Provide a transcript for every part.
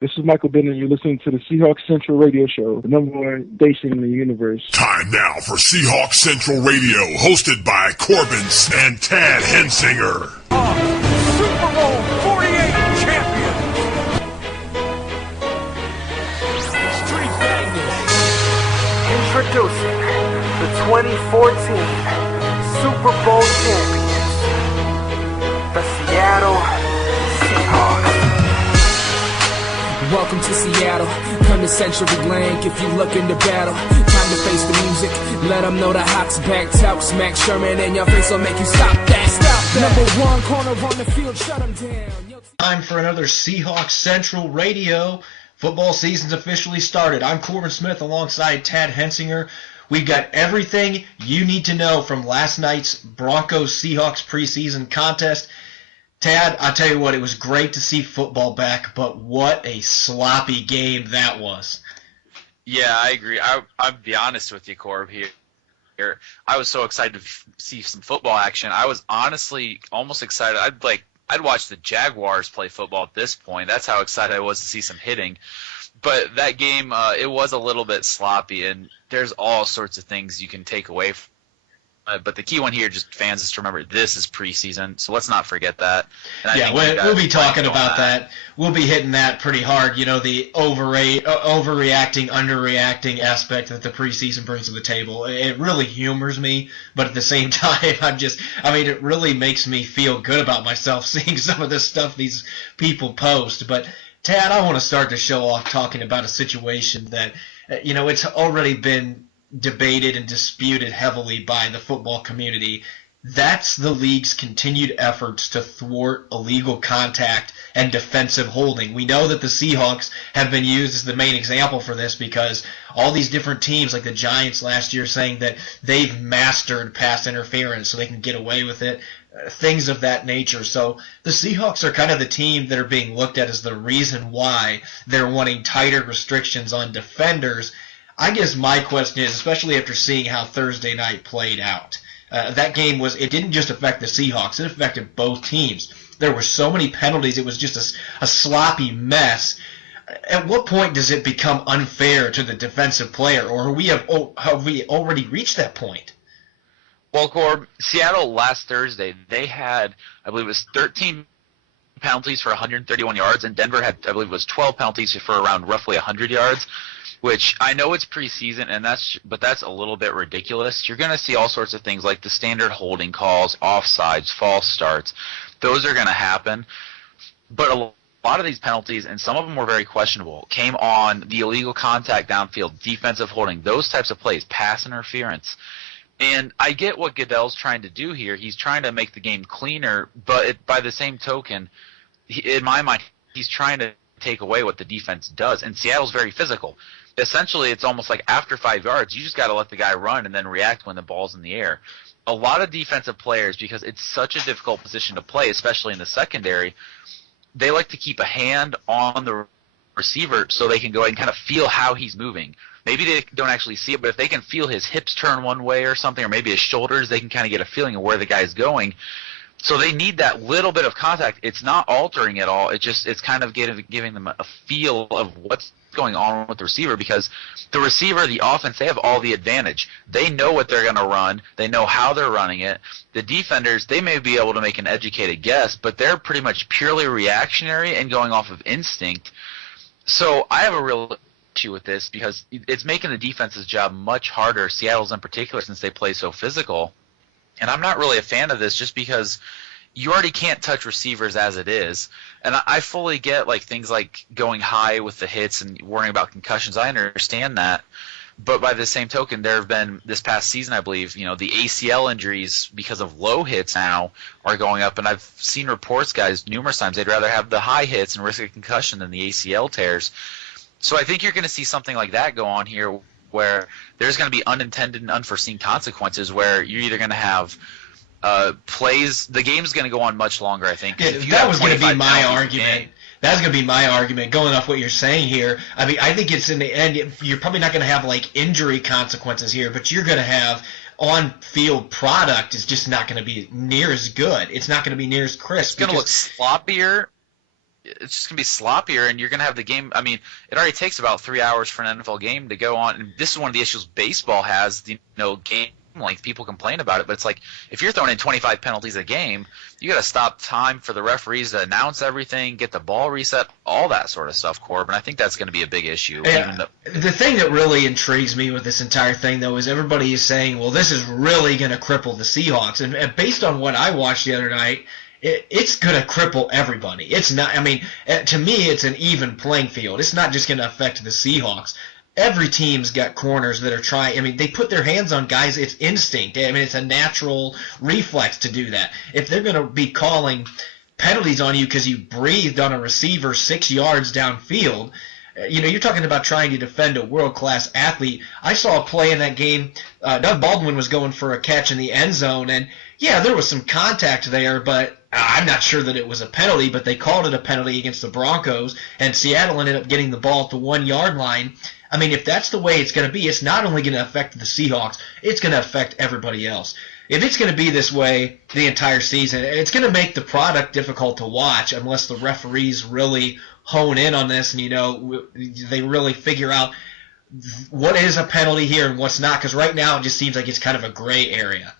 This is Michael Bennett. You're listening to the Seahawks Central Radio Show, the number one station in the universe. Time now for Seahawks Central Radio, hosted by Corbin and Tad Hensinger. Super Bowl 48 champion. Street Bangers. Introducing the 2014 Super Bowl champions, the Seattle Seahawks. Welcome to Seattle, come to Century Blank if you looking to battle. Time to face the music, let them know the Hawks back. Talk smack, Sherman in your face will make you stop that. Stop that. Number one corner on the field, shut them down. Time for another Seahawks Central Radio. Football season's officially started. I'm Corbin Smith alongside Tad Hensinger. We've got everything you need to know from last night's Broncos-Seahawks preseason contest. Tad, I'll tell you what, it was great to see football back, but what a sloppy game that was. Yeah, I agree. I'll be honest with you, Corb, here. I was so excited to see some football action. I was honestly almost excited. I'd watch the Jaguars play football at this point. That's how excited I was to see some hitting. But that game, it was a little bit sloppy, and there's all sorts of things you can take away from it. But the key one here, just fans, is to remember this is preseason, so let's not forget that. Yeah, we'll be talking about that. We'll be hitting that pretty hard. You know, the overreacting, underreacting aspect that the preseason brings to the table. It really humors me, but at the same time, it really makes me feel good about myself seeing some of this stuff these people post. But Tad, I want to start the show off talking about a situation that, it's already been debated and disputed heavily by the football community. That's the league's continued efforts to thwart illegal contact and defensive holding. We know that the Seahawks have been used as the main example for this because all these different teams, like the Giants last year, saying that they've mastered pass interference so they can get away with it, things of that nature. So the Seahawks are kind of the team that are being looked at as the reason why they're wanting tighter restrictions on defenders. I guess my question is, especially after seeing how Thursday night played out, that game it didn't just affect the Seahawks, it affected both teams. There were so many penalties, it was just a sloppy mess. At what point does it become unfair to the defensive player, or have we already reached that point? Well, Corb, Seattle last Thursday, they had, I believe it was 13 penalties for 131 yards, and Denver had, I believe it was 12 penalties for around roughly 100 yards. Which I know it's preseason, but that's a little bit ridiculous. You're going to see all sorts of things like the standard holding calls, offsides, false starts. Those are going to happen. But a lot of these penalties, and some of them were very questionable, came on the illegal contact downfield, defensive holding, those types of plays, pass interference. And I get what Goodell's trying to do here. He's trying to make the game cleaner, but by the same token, in my mind, he's trying to take away what the defense does. And Seattle's very physical. Essentially, it's almost like after 5 yards, you just got to let the guy run and then react when the ball's in the air. A lot of defensive players, because it's such a difficult position to play, especially in the secondary, they like to keep a hand on the receiver so they can go and kind of feel how he's moving. Maybe they don't actually see it, but if they can feel his hips turn one way or something, or maybe his shoulders, they can kind of get a feeling of where the guy's going. So they need that little bit of contact. It's not altering at all. It's kind of giving them a feel of what's going on with the receiver, because the receiver, the offense, they have all the advantage. They know what they're going to run. They know how they're running it. The defenders, they may be able to make an educated guess, but they're pretty much purely reactionary and going off of instinct. So I have a real issue with this because it's making the defense's job much harder, Seattle's in particular, since they play so physical. And I'm not really a fan of this just because you already can't touch receivers as it is. And I fully get things like going high with the hits and worrying about concussions. I understand that. But by the same token, there have been this past season, I believe, the ACL injuries because of low hits now are going up. And I've seen reports, guys, numerous times, they'd rather have the high hits and risk a concussion than the ACL tears. So I think you're going to see something like that go on here, where there's going to be unintended and unforeseen consequences where you're either going to have plays. The game's going to go on much longer, I think. Yeah, that was going to be my argument. That's going to be my argument, going off what you're saying here. I mean, I think it's in the end, you're probably not going to have injury consequences here, but you're going to have on-field product is just not going to be near as good. It's not going to be near as crisp. It's going to look sloppier. it's just going to be sloppier, and you're going to have the game. I mean, it already takes about 3 hours for an NFL game to go on. And this is one of the issues baseball has, game length. People complain about it, but it's like if you're throwing in 25 penalties a game, you got to stop time for the referees to announce everything, get the ball reset, all that sort of stuff, Corbin. I think that's going to be a big issue. Yeah, the thing that really intrigues me with this entire thing, though, is everybody is saying, well, this is really going to cripple the Seahawks. And based on what I watched the other night, it's going to cripple everybody. It's not. I mean, to me, it's an even playing field. It's not just going to affect the Seahawks. Every team's got corners that are trying. I mean, they put their hands on guys. It's instinct. I mean, it's a natural reflex to do that. If they're going to be calling penalties on you because you breathed on a receiver 6 yards downfield, you're talking about trying to defend a world-class athlete. I saw a play in that game. Doug Baldwin was going for a catch in the end zone, and yeah, there was some contact there, but I'm not sure that it was a penalty, but they called it a penalty against the Broncos, and Seattle ended up getting the ball at the 1 yard line. I mean, if that's the way it's going to be, it's not only going to affect the Seahawks, it's going to affect everybody else. If it's going to be this way the entire season, it's going to make the product difficult to watch unless the referees really hone in on this and, they really figure out what is a penalty here and what's not, because right now it just seems like it's kind of a gray area.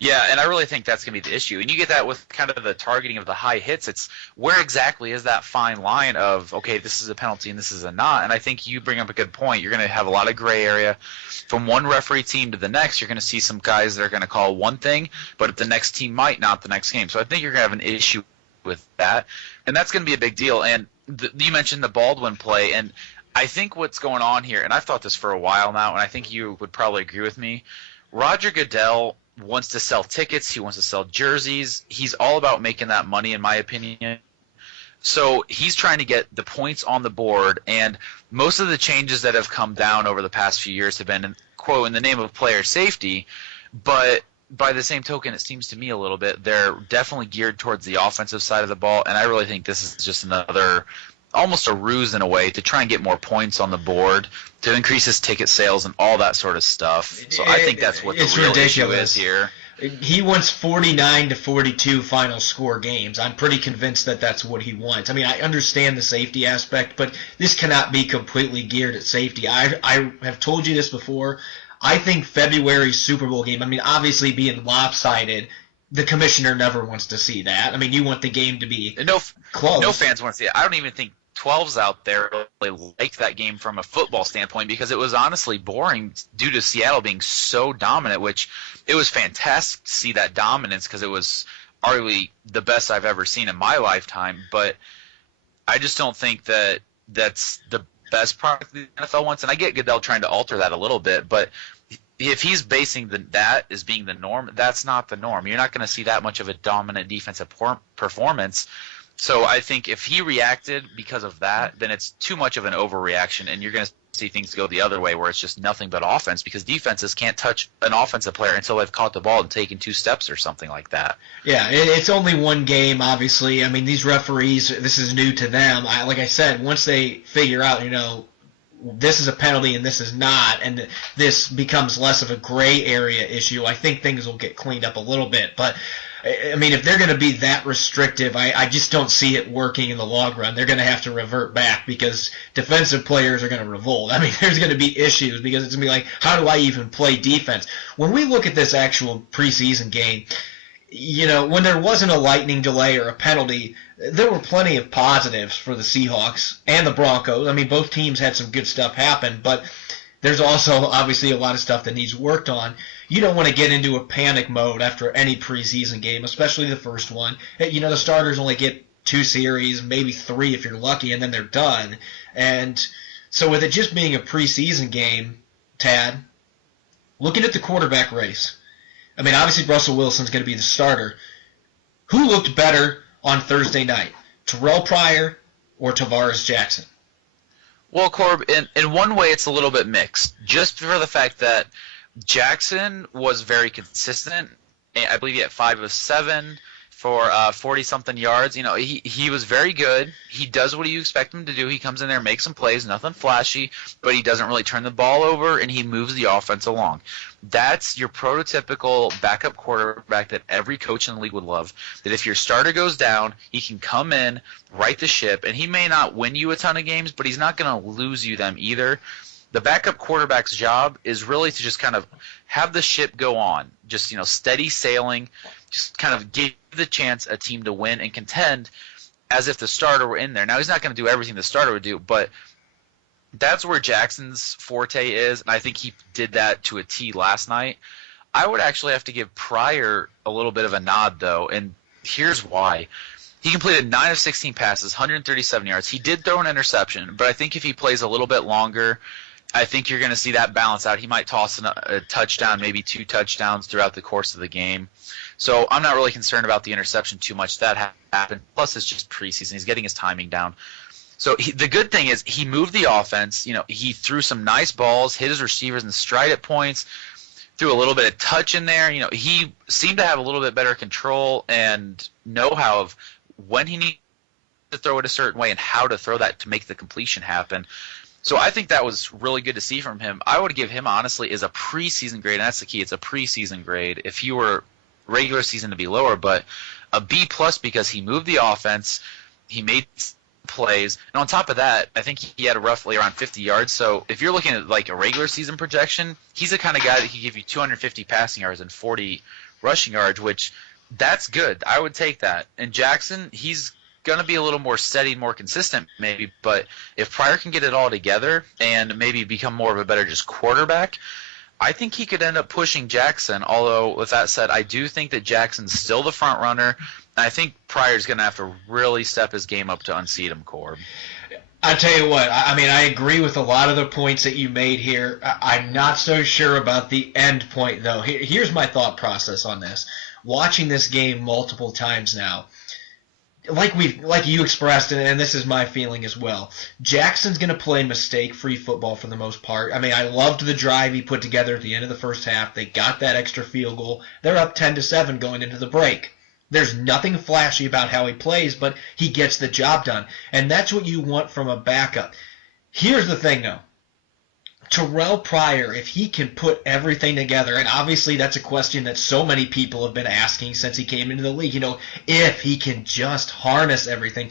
Yeah, and I really think that's going to be the issue. And you get that with kind of the targeting of the high hits. It's where exactly is that fine line of, okay, this is a penalty and this is a not. And I think you bring up a good point. You're going to have a lot of gray area. From one referee team to the next, you're going to see some guys that are going to call one thing, but the next team might not the next game. So I think you're going to have an issue with that. And that's going to be a big deal. And you mentioned the Baldwin play, and I think what's going on here, and I've thought this for a while now, and I think you would probably agree with me, Roger Goodell wants to sell tickets. He wants to sell jerseys. He's all about making that money, in my opinion. So he's trying to get the points on the board, and most of the changes that have come down over the past few years have been, quote, in the name of player safety. But by the same token, it seems to me a little bit, they're definitely geared towards the offensive side of the ball, and I really think this is just another – almost a ruse in a way to try and get more points on the board, to increase his ticket sales and all that sort of stuff. So I think that's what the real issue is here. He wants 49 to 42 final score games. I'm pretty convinced that that's what he wants. I mean, I understand the safety aspect, but this cannot be completely geared at safety. I have told you this before. I think February's Super Bowl game, I mean, obviously being lopsided, the commissioner never wants to see that. I mean, you want the game to be close. No fans want to see it. I don't even think 12s out there really liked that game from a football standpoint because it was honestly boring due to Seattle being so dominant, which it was fantastic to see that dominance because it was arguably the best I've ever seen in my lifetime. But I just don't think that that's the best product the NFL wants. And I get Goodell trying to alter that a little bit, but if he's basing that as being the norm, that's not the norm. You're not going to see that much of a dominant defensive performance. So I think if he reacted because of that, then it's too much of an overreaction, and you're going to see things go the other way where it's just nothing but offense because defenses can't touch an offensive player until they've caught the ball and taken 2 steps or something like that. Yeah, it's only one game, obviously. I mean, these referees, this is new to them. Like I said, once they figure out, this is a penalty and this is not, and this becomes less of a gray area issue, I think things will get cleaned up a little bit. But I mean, if they're going to be that restrictive, I just don't see it working in the long run. They're going to have to revert back because defensive players are going to revolt. I mean, there's going to be issues because it's going to be like, how do I even play defense? When we look at this actual preseason game, when there wasn't a lightning delay or a penalty, there were plenty of positives for the Seahawks and the Broncos. I mean, both teams had some good stuff happen, but there's also obviously a lot of stuff that needs worked on. You don't want to get into a panic mode after any preseason game, especially the first one. The starters only get 2 series, maybe 3 if you're lucky, and then they're done. And so with it just being a preseason game, Tad, looking at the quarterback race, I mean, obviously Russell Wilson's going to be the starter. Who looked better on Thursday night, Terrelle Pryor or Tarvaris Jackson? Well, Corb, in one way it's a little bit mixed, just for the fact that Jackson was very consistent. I believe he had 5 of 7, for 40-something yards. You know, he was very good. He does what you expect him to do. He comes in there, makes some plays, nothing flashy, but he doesn't really turn the ball over, and he moves the offense along. That's your prototypical backup quarterback that every coach in the league would love, that if your starter goes down, he can come in, right the ship, and he may not win you a ton of games, but he's not going to lose you them either. The backup quarterback's job is really to just kind of have the ship go on, just, you know, steady sailing, just kind of give the chance a team to win and contend as if the starter were in there. Now, he's not going to do everything the starter would do, but that's where Jackson's forte is, and I think he did that to a T last night. I would actually have to give Pryor a little bit of a nod, though, and here's why. He completed 9 of 16 passes, 137 yards. He did throw an interception, but I think if he plays a little bit longer, I think you're going to see that balance out. He might toss a touchdown, maybe 2 touchdowns throughout the course of the game. So I'm not really concerned about the interception too much. That happened. Plus, it's just preseason. He's getting his timing down. So the good thing is he moved the offense. You know, he threw some nice balls, hit his receivers in stride at points, threw a little bit of touch in there. You know, he seemed to have a little bit better control and know-how of when he needs to throw it a certain way and how to throw that to make the completion happen. So I think that was really good to see from him. I would give him, honestly, as a preseason grade, and that's the key. It's a preseason grade. If you were regular season to be lower, but a B+ because he moved the offense, he made plays, and on top of that, I think he had roughly around 50 yards. So if you're looking at like a regular season projection, he's the kind of guy that can give you 250 passing yards and 40 rushing yards, which that's good. I would take that. And Jackson, he's going to be a little more steady, more consistent maybe, but if Pryor can get it all together and maybe become more of a better just quarterback, I think he could end up pushing Jackson. Although, with that said, I do think that Jackson's still the front runner. I think Pryor's going to have to really step his game up to unseat him, Corb. I tell you what, I mean, I agree with a lot of the points that you made here. I'm not so sure about the end point, though. Here's my thought process on this. Watching this game multiple times now, like you expressed, and this is my feeling as well, Jackson's going to play mistake-free football for the most part. I mean, I loved the drive he put together at the end of the first half. They got that extra field goal. They're up 10-7 going into the break. There's nothing flashy about how he plays, but he gets the job done. And that's what you want from a backup. Here's the thing, though. Terrelle Pryor, if he can put everything together, and obviously that's a question that so many people have been asking since he came into the league, you know, if he can just harness everything,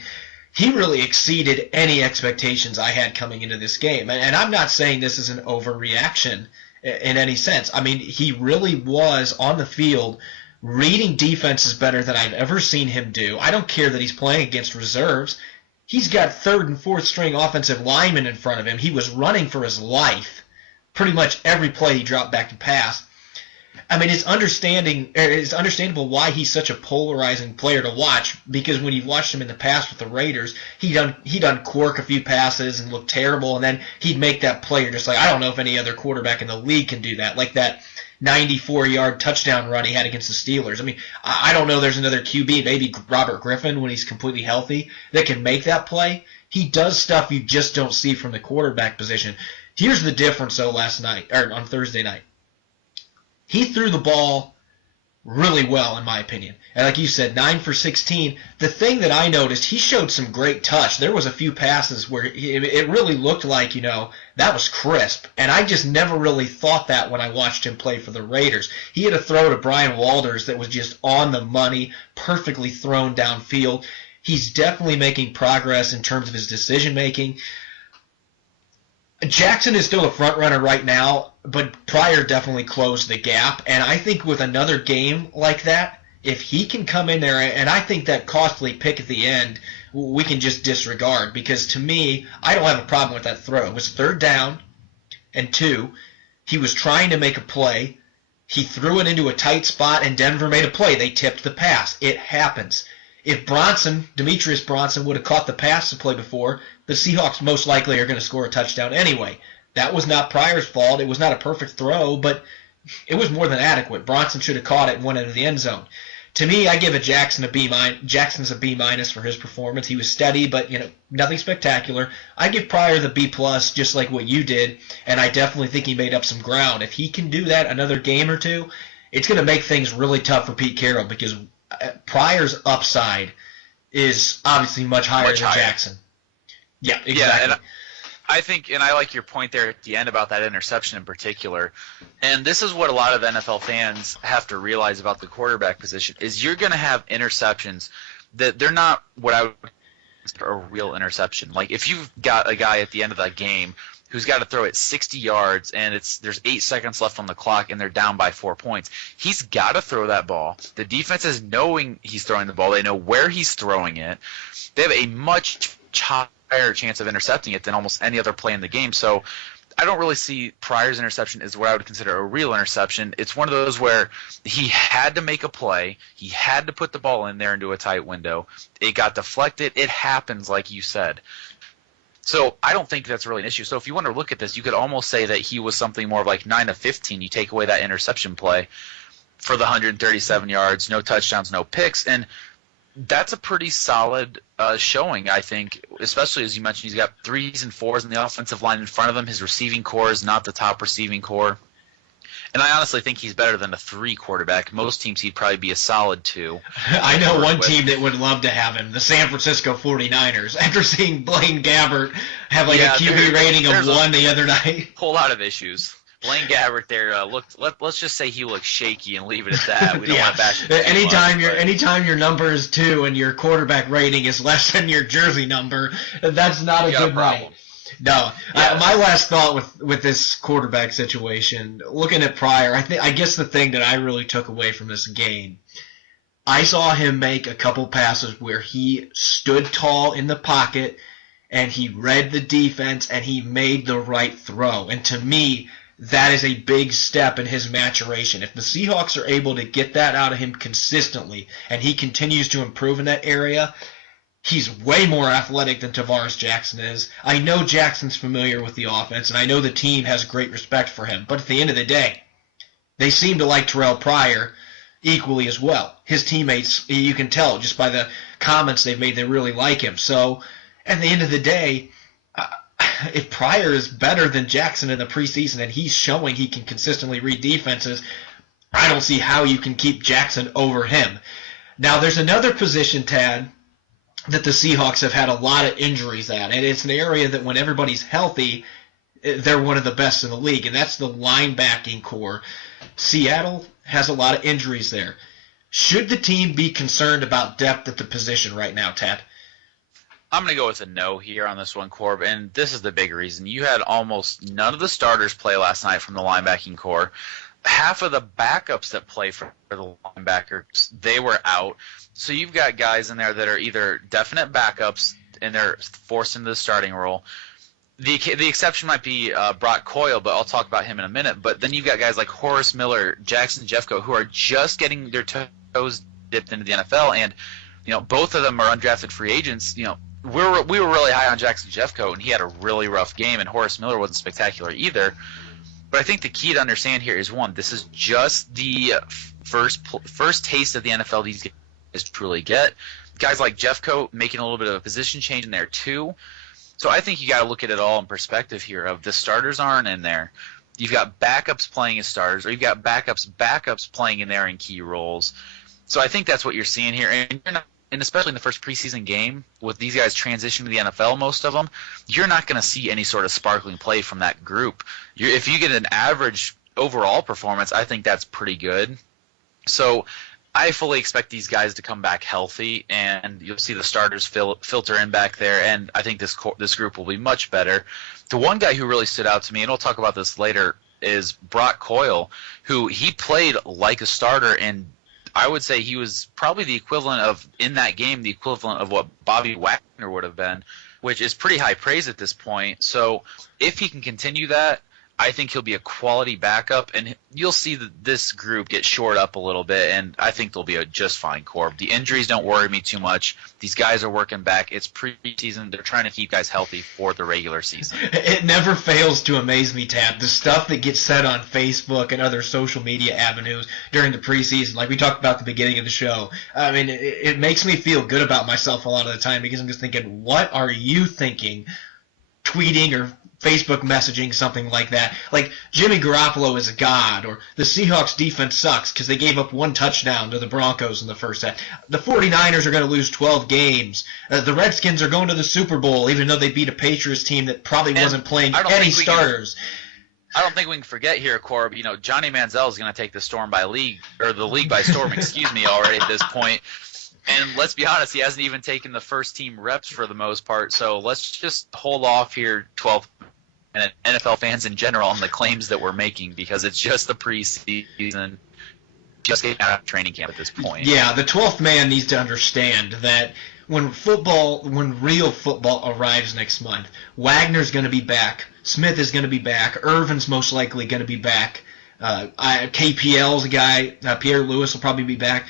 he really exceeded any expectations I had coming into this game. And I'm not saying this is an overreaction in any sense. I mean, he really was on the field reading defenses better than I've ever seen him do. I don't care that he's playing against reserves. He's got third and fourth string offensive linemen in front of him. He was running for his life pretty much every play he dropped back to pass. I mean, it's understandable why he's such a polarizing player to watch, because when you've watched him in the past with the Raiders, he'd uncork a few passes and look terrible, and then he'd make that play. You're just like, I don't know if any other quarterback in the league can do that, like that 94-yard touchdown run he had against the Steelers. I mean, I don't know there's another QB, maybe Robert Griffin when he's completely healthy, that can make that play. He does stuff you just don't see from the quarterback position. Here's the difference, though, on Thursday night. He threw the ball really well, in my opinion. And like you said, 9 for 16. The thing that I noticed, he showed some great touch. There was a few passes where it really looked like, you know, that was crisp. And I just never really thought that when I watched him play for the Raiders. He had a throw to Brian Walters that was just on the money, perfectly thrown downfield. He's definitely making progress in terms of his decision-making. Jackson is still a front runner right now, but Pryor definitely closed the gap. And I think with another game like that, if he can come in there, and I think that costly pick at the end, we can just disregard. Because to me, I don't have a problem with that throw. It was third down and 2. He was trying to make a play. He threw it into a tight spot, and Denver made a play. They tipped the pass. It happens. If Demetrius Bronson would have caught the pass the play before, the Seahawks most likely are going to score a touchdown anyway. That was not Pryor's fault. It was not a perfect throw, but it was more than adequate. Bronson should have caught it and went into the end zone. To me, I give Jackson's a B- for his performance. He was steady, but nothing spectacular. I give Pryor the B+, just like what you did, and I definitely think he made up some ground. If he can do that another game or two, it's going to make things really tough for Pete Carroll, because Pryor's upside is obviously much higher than Jackson. Yeah, exactly. Yeah, and I think, and I like your point there at the end about that interception in particular. And this is what a lot of NFL fans have to realize about the quarterback position is you're going to have interceptions that they're not what I would consider a real interception. Like if you've got a guy at the end of that game who's got to throw it 60 yards and there's 8 seconds left on the clock and they're down by 4 points, he's got to throw that ball. The defense is knowing he's throwing the ball. They know where he's throwing it. They have a much higher chance of intercepting it than almost any other play in the game. So I don't really see Pryor's interception as what I would consider a real interception. It's one of those where he had to make a play. He had to put the ball in there into a tight window. It got deflected. It happens, like you said. So I don't think that's really an issue. So if you want to look at this, you could almost say that he was something more of like 9 of 15. You take away that interception play for the 137 yards, no touchdowns, no picks, and that's a pretty solid showing, I think, especially as you mentioned, he's got 3s and 4s in the offensive line in front of him. His receiving core is not the top receiving core. And I honestly think he's better than a 3 quarterback. Most teams he'd probably be a solid 2. I know one team that would love to have him, the San Francisco 49ers, after seeing Blaine Gabbert have a QB rating of 1 the other night. Whole lot of issues. Blaine Gabbert there let's just say he looks shaky and leave it at that. We don't want to bash it anytime your number is 2 and your quarterback rating is less than your jersey number, that's not a good problem. No, my last thought with this quarterback situation, looking at Pryor, I guess the thing that I really took away from this game, I saw him make a couple passes where he stood tall in the pocket and he read the defense and he made the right throw. And to me, that is a big step in his maturation. If the Seahawks are able to get that out of him consistently and he continues to improve in that area, he's way more athletic than Tarvaris Jackson is. I know Jackson's familiar with the offense, and I know the team has great respect for him. But at the end of the day, they seem to like Terrelle Pryor equally as well. His teammates, you can tell just by the comments they've made, they really like him. So at the end of the day, if Pryor is better than Jackson in the preseason and he's showing he can consistently read defenses, I don't see how you can keep Jackson over him. Now, there's another position, Tad, that the Seahawks have had a lot of injuries at, and it's an area that when everybody's healthy, they're one of the best in the league, and that's the linebacking core. Seattle has a lot of injuries there. Should the team be concerned about depth at the position right now, Tad? I'm going to go with a no here on this one, Corb, and this is the big reason. You had almost none of the starters play last night from the linebacking core. Half of the backups that play for the linebackers, they were out. So you've got guys in there that are either definite backups and they're forced into the starting role. The exception might be Brock Coyle, but I'll talk about him in a minute. But then you've got guys like Horace Miller, Jackson Jeffcoat, who are just getting their toes dipped into the NFL, and both of them are undrafted free agents. We were really high on Jackson Jeffcoat, and he had a really rough game, and Horace Miller wasn't spectacular either. But I think the key to understand here is, one, this is just the first taste of the NFL these guys truly get. Guys like Jeffcoat making a little bit of a position change in there too. So I think you got to look at it all in perspective here. Of the starters aren't in there. You've got backups playing as starters, or you've got backups playing in there in key roles. So I think that's what you're seeing here. And especially in the first preseason game, with these guys transitioning to the NFL, most of them, you're not going to see any sort of sparkling play from that group. If you get an average overall performance, I think that's pretty good. So I fully expect these guys to come back healthy, and you'll see the starters filter in back there, and I think this group will be much better. The one guy who really stood out to me, and we'll talk about this later, is Brock Coyle, who he played like a starter, and I would say he was probably the equivalent of, in that game, the equivalent of what Bobby Wagner would have been, which is pretty high praise at this point. So if he can continue that, I think he'll be a quality backup, and you'll see this group get shored up a little bit, and I think they'll be a just fine core. The injuries don't worry me too much. These guys are working back. It's preseason. They're trying to keep guys healthy for the regular season. It never fails to amaze me, Tab. The stuff that gets said on Facebook and other social media avenues during the preseason, like we talked about at the beginning of the show, I mean, it makes me feel good about myself a lot of the time, because I'm just thinking, what are you thinking, tweeting or Facebook messaging something like that. Like, Jimmy Garoppolo is a god, or the Seahawks defense sucks because they gave up 1 touchdown to the Broncos in the first half. The 49ers are going to lose 12 games. The Redskins are going to the Super Bowl, even though they beat a Patriots team that probably wasn't playing any starters. I don't think we can forget here, Corb. You know, Johnny Manziel is going to take the league by storm. Excuse me, already at this point. And let's be honest, he hasn't even taken the first team reps for the most part. So let's just hold off here, 12 and NFL fans in general, on the claims that we're making, because it's just the preseason, just getting out of training camp at this point. Yeah, the 12th man needs to understand that when real football arrives next month, Wagner's going to be back. Smith is going to be back. Irvin's most likely going to be back. KPL's a guy. Pierre Lewis will probably be back.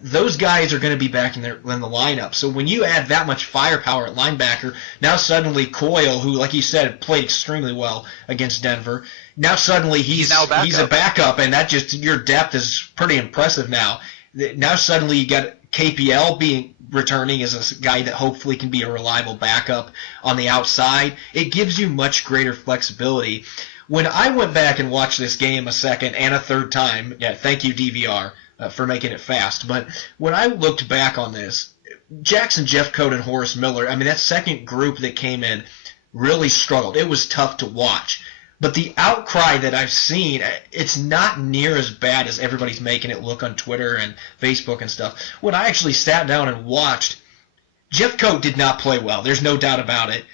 Those guys are going to be back in the lineup. So when you add that much firepower at linebacker, now suddenly Coyle, who, like you said, played extremely well against Denver, now suddenly he's a backup, and that just, your depth is pretty impressive now. Now suddenly you got KPL returning as a guy that hopefully can be a reliable backup on the outside. It gives you much greater flexibility. When I went back and watched this game a second and a third time, thank you DVR for making it fast, but when I looked back on this, Jackson Jeffcoat and Horace Miller, I mean, that second group that came in really struggled. It was tough to watch. But the outcry that I've seen, it's not near as bad as everybody's making it look on Twitter and Facebook and stuff. When I actually sat down and watched, Jeffcoat did not play well. There's no doubt about it.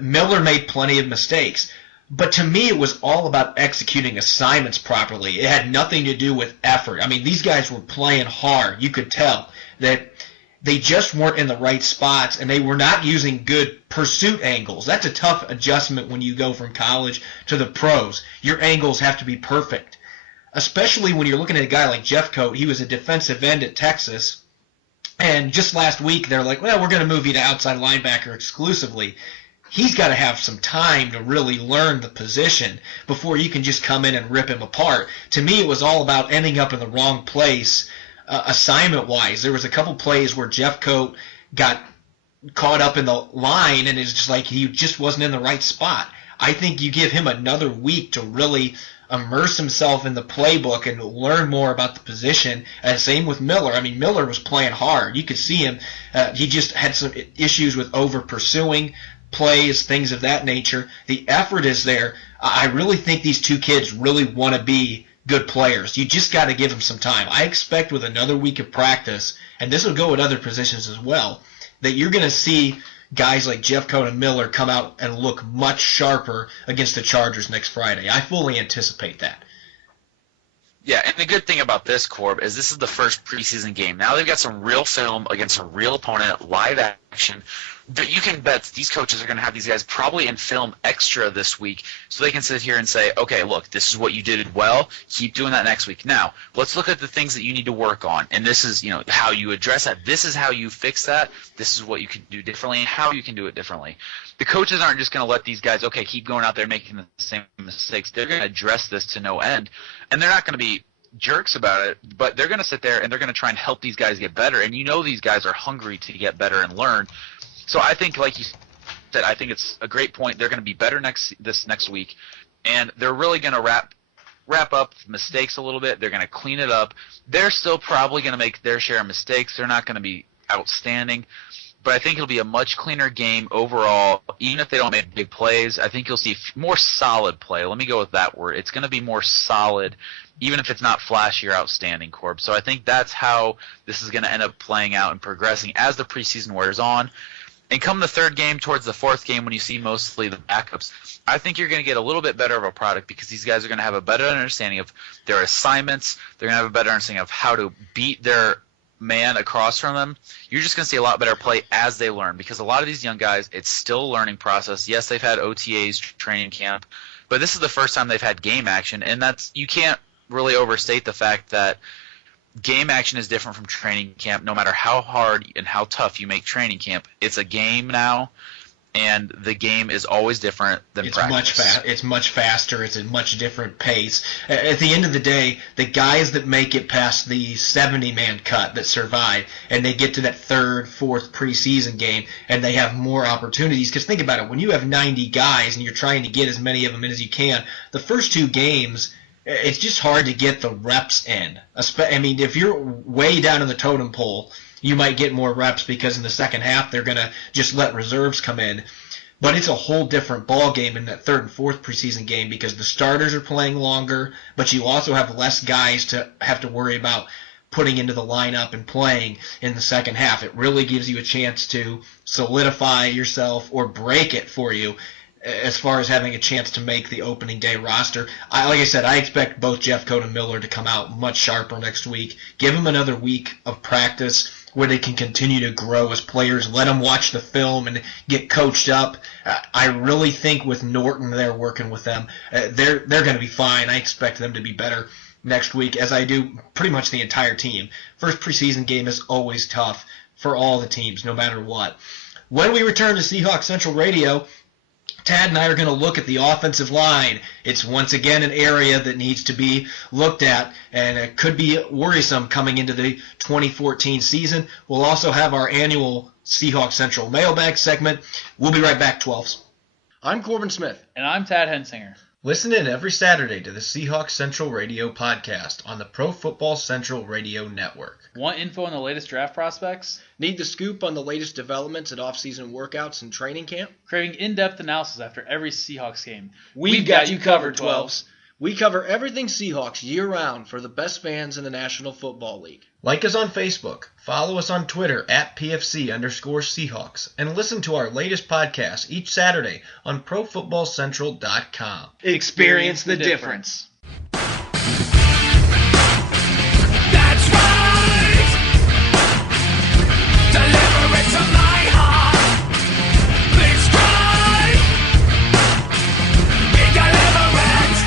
Miller made plenty of mistakes. But to me, it was all about executing assignments properly. It had nothing to do with effort. I mean, these guys were playing hard. You could tell that they just weren't in the right spots, and they were not using good pursuit angles. That's a tough adjustment when you go from college to the pros. Your angles have to be perfect, especially when you're looking at a guy like Jeffcoat. He was a defensive end at Texas, and just last week they're like, well, we're going to move you to outside linebacker exclusively. He's got to have some time to really learn the position before you can just come in and rip him apart. To me, it was all about ending up in the wrong place assignment-wise. There was a couple plays where Jeffcoat got caught up in the line, and it's just like he just wasn't in the right spot. I think you give him another week to really immerse himself in the playbook and learn more about the position. And same with Miller. I mean, Miller was playing hard. You could see him. He just had some issues with over-pursuing plays, things of that nature. The effort is there. I really think these two kids really want to be good players. You just got to give them some time. I expect with another week of practice, and this will go at other positions as well, that you're going to see guys like Jeffcoat and Miller come out and look much sharper against the Chargers next Friday. I fully anticipate that. Yeah, and the good thing about this, Corb, is this is the first preseason game. Now they've got some real film against a real opponent, live action. But you can bet these coaches are going to have these guys probably in film extra this week, so they can sit here and say, okay, look, this is what you did well. Keep doing that next week. Now, let's look at the things that you need to work on, and this is, how you address that. This is how you fix that. This is what you can do differently and how you can do it differently. The coaches aren't just going to let these guys, okay, keep going out there making the same mistakes. They're going to address this to no end, and they're not going to be jerks about it, but they're going to sit there and they're going to try and help these guys get better, and these guys are hungry to get better and learn. So I think, like you said, I think it's a great point. They're going to be better this next week, and they're really going to wrap up mistakes a little bit. They're going to clean it up. They're still probably going to make their share of mistakes. They're not going to be outstanding, but I think it'll be a much cleaner game overall. Even if they don't make big plays, I think you'll see more solid play. Let me go with that word. It's going to be more solid, even if it's not flashy or outstanding, Corb. So I think that's how this is going to end up playing out and progressing as the preseason wears on. And come the third game towards the fourth game, when you see mostly the backups, I think you're going to get a little bit better of a product, because these guys are going to have a better understanding of their assignments. They're going to have a better understanding of how to beat their man across from them. You're just going to see a lot better play as they learn, because a lot of these young guys, it's still a learning process. Yes, they've had OTAs, training camp, but this is the first time they've had game action, and you can't really overstate the fact that game action is different from training camp. No matter how hard and how tough you make training camp, it's a game now, and the game is always different than practice. It's much faster. It's a much different pace. At the end of the day, the guys that make it past the 70-man cut that survive, and they get to that third, fourth preseason game, and they have more opportunities. Because think about it, when you have 90 guys and you're trying to get as many of them in as you can, the first 2 games, it's just hard to get the reps in. I mean, if you're way down in the totem pole, you might get more reps because in the second half they're going to just let reserves come in. But it's a whole different ball game in that third and fourth preseason game because the starters are playing longer, but you also have less guys to have to worry about putting into the lineup and playing in the second half. It really gives you a chance to solidify yourself or break it for you as far as having a chance to make the opening day roster. Like I said, I expect both Jeffcoat and Miller to come out much sharper next week. Give them another week of practice where they can continue to grow as players. Let them watch the film and get coached up. I really think with Norton there working with them, they're going to be fine. I expect them to be better next week, as I do pretty much the entire team. First preseason game is always tough for all the teams, no matter what. When we return to Seahawks Central Radio, Tad and I are going to look at the offensive line. It's once again an area that needs to be looked at, and it could be worrisome coming into the 2014 season. We'll also have our annual Seahawks Central mailbag segment. We'll be right back, 12s. I'm Corbin Smith. And I'm Tad Hensinger. Listen in every Saturday to the Seahawks Central Radio podcast on the Pro Football Central Radio Network. Want info on the latest draft prospects? Need the scoop on the latest developments at off-season workouts and training camp? Craving in-depth analysis after every Seahawks game? We've got you covered, 12s. We cover everything Seahawks year-round for the best fans in the National Football League. Like us on Facebook, follow us on Twitter at PFC_Seahawks, and listen to our latest podcast each Saturday on ProFootballCentral.com. Experience the difference. That's right. Deliver it to my heart. Please try. Be deliverance.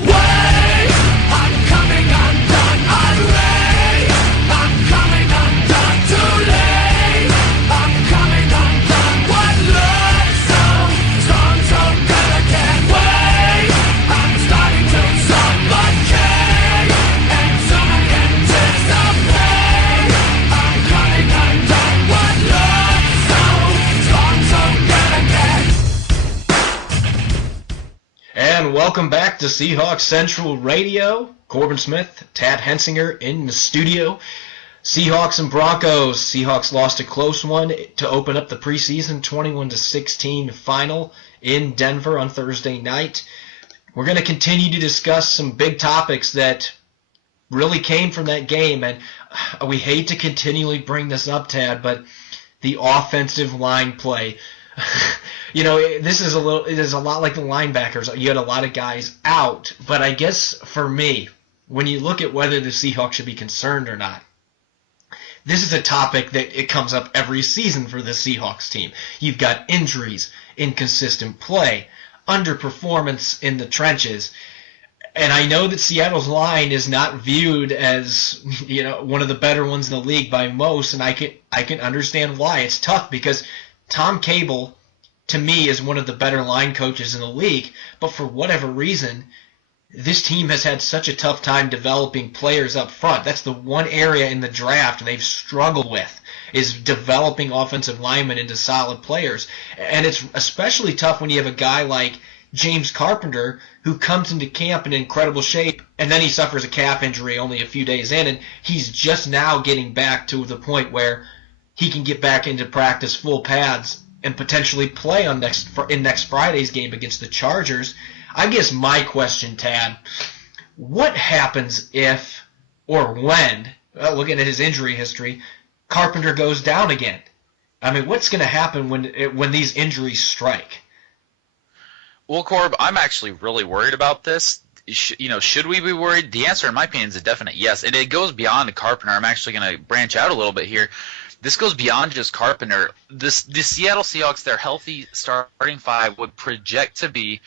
Wait, I'm coming undone. I'm late. I'm coming undone. Too late. I'm coming undone. What looks so strong, so good I can't wait. I'm starting to suffocate, and soon I anticipate. I'm coming undone. What looks so strong, so good I can't. And welcome back to Seahawks Central Radio. Corbin Smith, Tad Hensinger in the studio. Seahawks and Broncos. Seahawks lost a close one to open up the preseason 21-16 final in Denver on Thursday night. We're going to continue to discuss some big topics that really came from that game, and we hate to continually bring this up, Tad, but the offensive line play. You know, it is a lot like the linebackers. You had a lot of guys out, but I guess for me, when you look at whether the Seahawks should be concerned or not, this is a topic that it comes up every season for the Seahawks team. You've got injuries, inconsistent play, underperformance in the trenches. And I know that Seattle's line is not viewed as, you know, one of the better ones in the league by most, and I can understand why. It's tough because Tom Cable, to me, is one of the better line coaches in the league, but for whatever reason, this team has had such a tough time developing players up front. That's the one area in the draft they've struggled with, is developing offensive linemen into solid players. And it's especially tough when you have a guy like James Carpenter, who comes into camp in incredible shape, and then he suffers a calf injury only a few days in, and he's just now getting back to the point where he can get back into practice full pads and potentially play on next Friday's game against the Chargers. I guess my question, Tad, what happens if or when, looking at his injury history, Carpenter goes down again? I mean, what's going to happen when these injuries strike? Well, Corb, I'm actually really worried about this. Should we be worried? The answer, in my opinion, is a definite yes. And it goes beyond Carpenter. I'm actually going to branch out a little bit here. This goes beyond just Carpenter. The Seattle Seahawks, their healthy starting five would project to be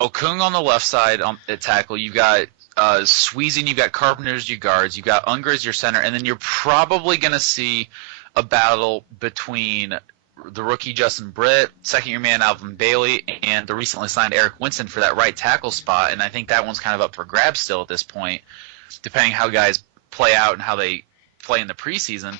Okung on the left side at tackle. You've got Sweezy, you've got Carpenter as your guards. You've got Unger as your center. And then you're probably going to see a battle between the rookie Justin Britt, second-year man Alvin Bailey, and the recently signed Eric Winston for that right tackle spot. And I think that one's kind of up for grabs still at this point, depending how guys play out and how they play in the preseason.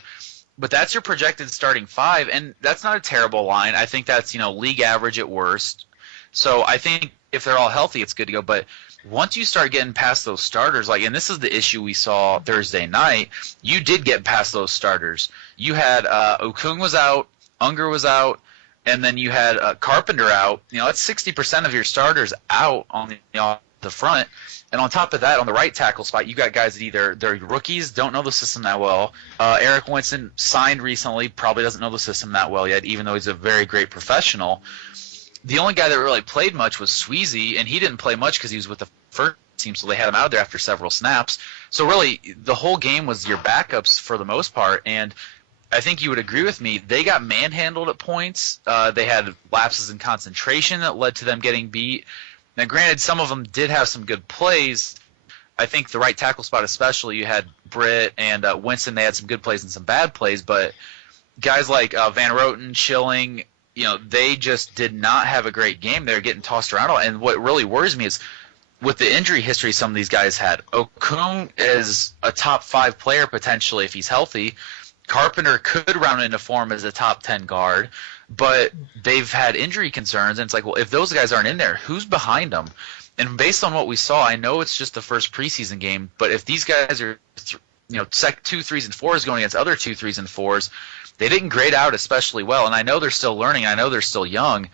But that's your projected starting five, and that's not a terrible line. I think that's, league average at worst. So I think if they're all healthy, it's good to go. But once you start getting past those starters, and this is the issue we saw Thursday night, you did get past those starters. You had Okung was out, Unger was out, and then you had Carpenter out. That's 60% of your starters out on the front. And on top of that, on the right tackle spot, you got guys that either they're rookies, don't know the system that well. Eric Winston signed recently, probably doesn't know the system that well yet, even though he's a very great professional. The only guy that really played much was Sweezy, and he didn't play much because he was with the first team, so they had him out there after several snaps. So really, the whole game was your backups for the most part, and I think you would agree with me. They got manhandled at points. They had lapses in concentration that led to them getting beat. Now, granted, some of them did have some good plays. I think the right tackle spot especially, you had Britt and Winston. They had some good plays and some bad plays, but guys like Van Roten, Schilling, they just did not have a great game. They were getting tossed around. And what really worries me is with the injury history some of these guys had. Okung is a top 5 player potentially if he's healthy. Carpenter could round into form as a top 10 guard, but they've had injury concerns, and it's like, well, if those guys aren't in there, who's behind them? And based on what we saw, I know it's just the first preseason game, but if these guys are, 2, 3s, and 4s going against other 2, 3s, and 4s, they didn't grade out especially well. And I know they're still learning. I know they're still young,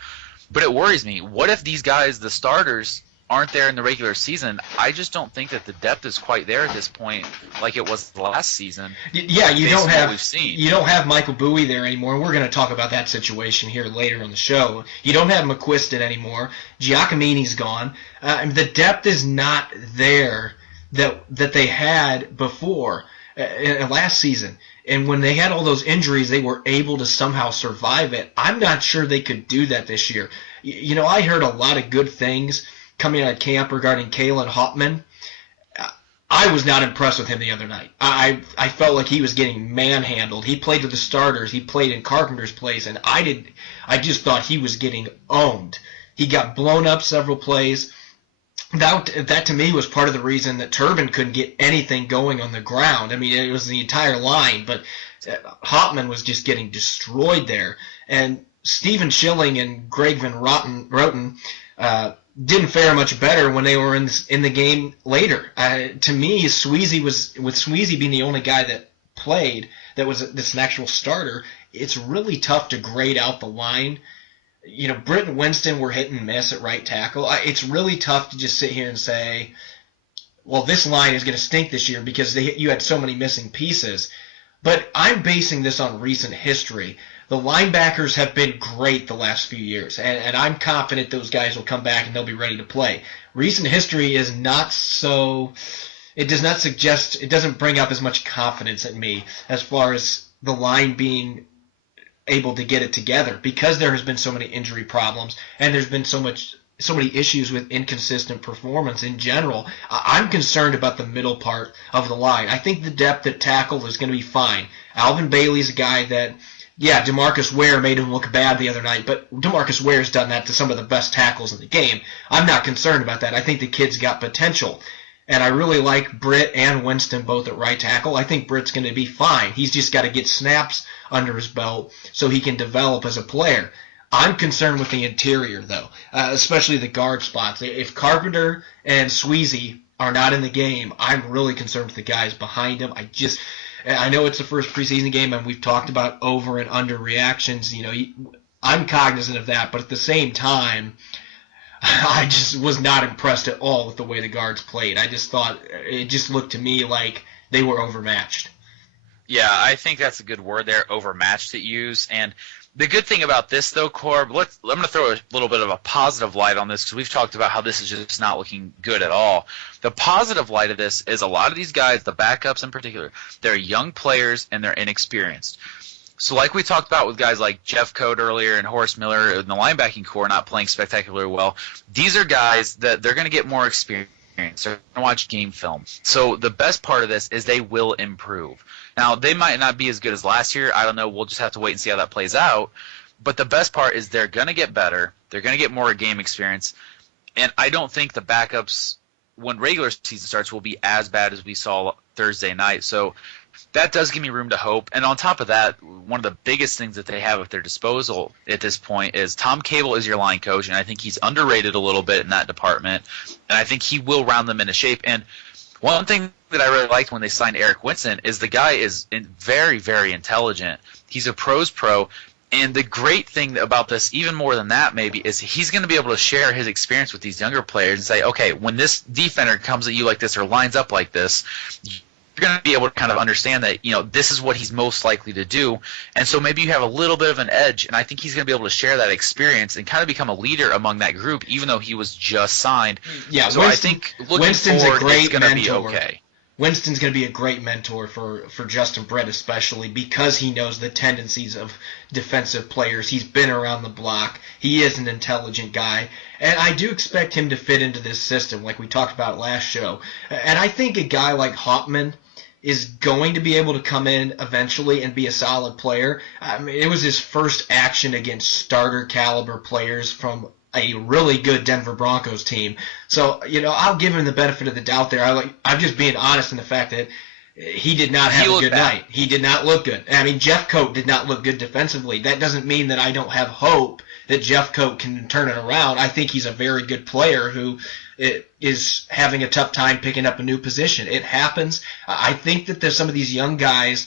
but it worries me. What if these guys, the starters, aren't there in the regular season? I just don't think that the depth is quite there at this point, like it was last season. Yeah, you don't have Michael Bowie there anymore. And we're going to talk about that situation here later on the show. You don't have McQuiston anymore. Giacomini's gone. The depth is not there that they had before last season. And when they had all those injuries, they were able to somehow survive it. I'm not sure they could do that this year. I heard a lot of good things coming out of camp regarding Kalen Hopman. I was not impressed with him the other night. I felt like he was getting manhandled. He played with the starters. He played in Carpenter's place, and I just thought he was getting owned. He got blown up several plays. That to me was part of the reason that Turbin couldn't get anything going on the ground. I mean, it was the entire line, but Hopman was just getting destroyed there. And Stephen Schilling and Greg Van Roten didn't fare much better when they were in the game later. To me, Sweezy being the only guy that played that was an actual starter, it's really tough to grade out the line. Britt and Winston were hit and miss at right tackle. It's really tough to just sit here and say, well, this line is going to stink this year because you had so many missing pieces. But I'm basing this on recent history. The linebackers have been great the last few years, and I'm confident those guys will come back and they'll be ready to play. Recent history is not so – it doesn't bring up as much confidence in me as far as the line being able to get it together because there has been so many injury problems and there's been so many issues with inconsistent performance in general. I'm concerned about the middle part of the line. I think the depth at tackle is going to be fine. Alvin Bailey's a guy that – yeah, DeMarcus Ware made him look bad the other night, but DeMarcus Ware's done that to some of the best tackles in the game. I'm not concerned about that. I think the kid's got potential. And I really like Britt and Winston both at right tackle. I think Britt's going to be fine. He's just got to get snaps under his belt so he can develop as a player. I'm concerned with the interior, though, especially the guard spots. If Carpenter and Sweezy are not in the game, I'm really concerned with the guys behind him. I know it's the first preseason game, and we've talked about over and under reactions. I'm cognizant of that, but at the same time, I just was not impressed at all with the way the guards played. I just thought it just looked to me like they were overmatched. Yeah, I think that's a good word there, overmatched to use. And the good thing about this, though, Corb, I'm going to throw a little bit of a positive light on this because we've talked about how this is just not looking good at all. The positive light of this is a lot of these guys, the backups in particular, they're young players and they're inexperienced. So like we talked about with guys like Jeff Code earlier and Horace Miller in the linebacking core not playing spectacularly well, these are guys that they're going to get more experience. experience. They're going to watch game film. So the best part of this is they will improve. Now, they might not be as good as last year. I don't know. We'll just have to wait and see how that plays out. But the best part is they're going to get better. They're going to get more game experience. And I don't think the backups, when regular season starts, will be as bad as we saw Thursday night. So that does give me room to hope. And on top of that, one of the biggest things that they have at their disposal at this point is Tom Cable is your line coach, and I think he's underrated a little bit in that department. And I think he will round them into shape. And one thing that I really liked when they signed Eric Winston is the guy is very, very intelligent. He's a pro's pro. And the great thing about this, even more than that maybe, is he's going to be able to share his experience with these younger players and say, okay, when this defender comes at you like this or lines up like this, you're going to be able to kind of understand that, this is what he's most likely to do. And so maybe you have a little bit of an edge, and I think he's going to be able to share that experience and kind of become a leader among that group, even though he was just signed. Yeah, so Winston, I think looking Winston's forward, a great it's going to be mentor. okay. Winston's going to be a great mentor for Justin Brett, especially because he knows the tendencies of defensive players. He's been around the block. He is an intelligent guy. And I do expect him to fit into this system like we talked about last show. And I think a guy like Hoffman is going to be able to come in eventually and be a solid player. I mean, it was his first action against starter caliber players from a really good Denver Broncos team. So, I'll give him the benefit of the doubt there. I'm just being honest in the fact that he did not have a good night. He did not look good. I mean, Jeff Coat did not look good defensively. That doesn't mean that I don't have hope that Jeff Coat can turn it around. I think he's a very good player who is having a tough time picking up a new position. It happens. I think that there's some of these young guys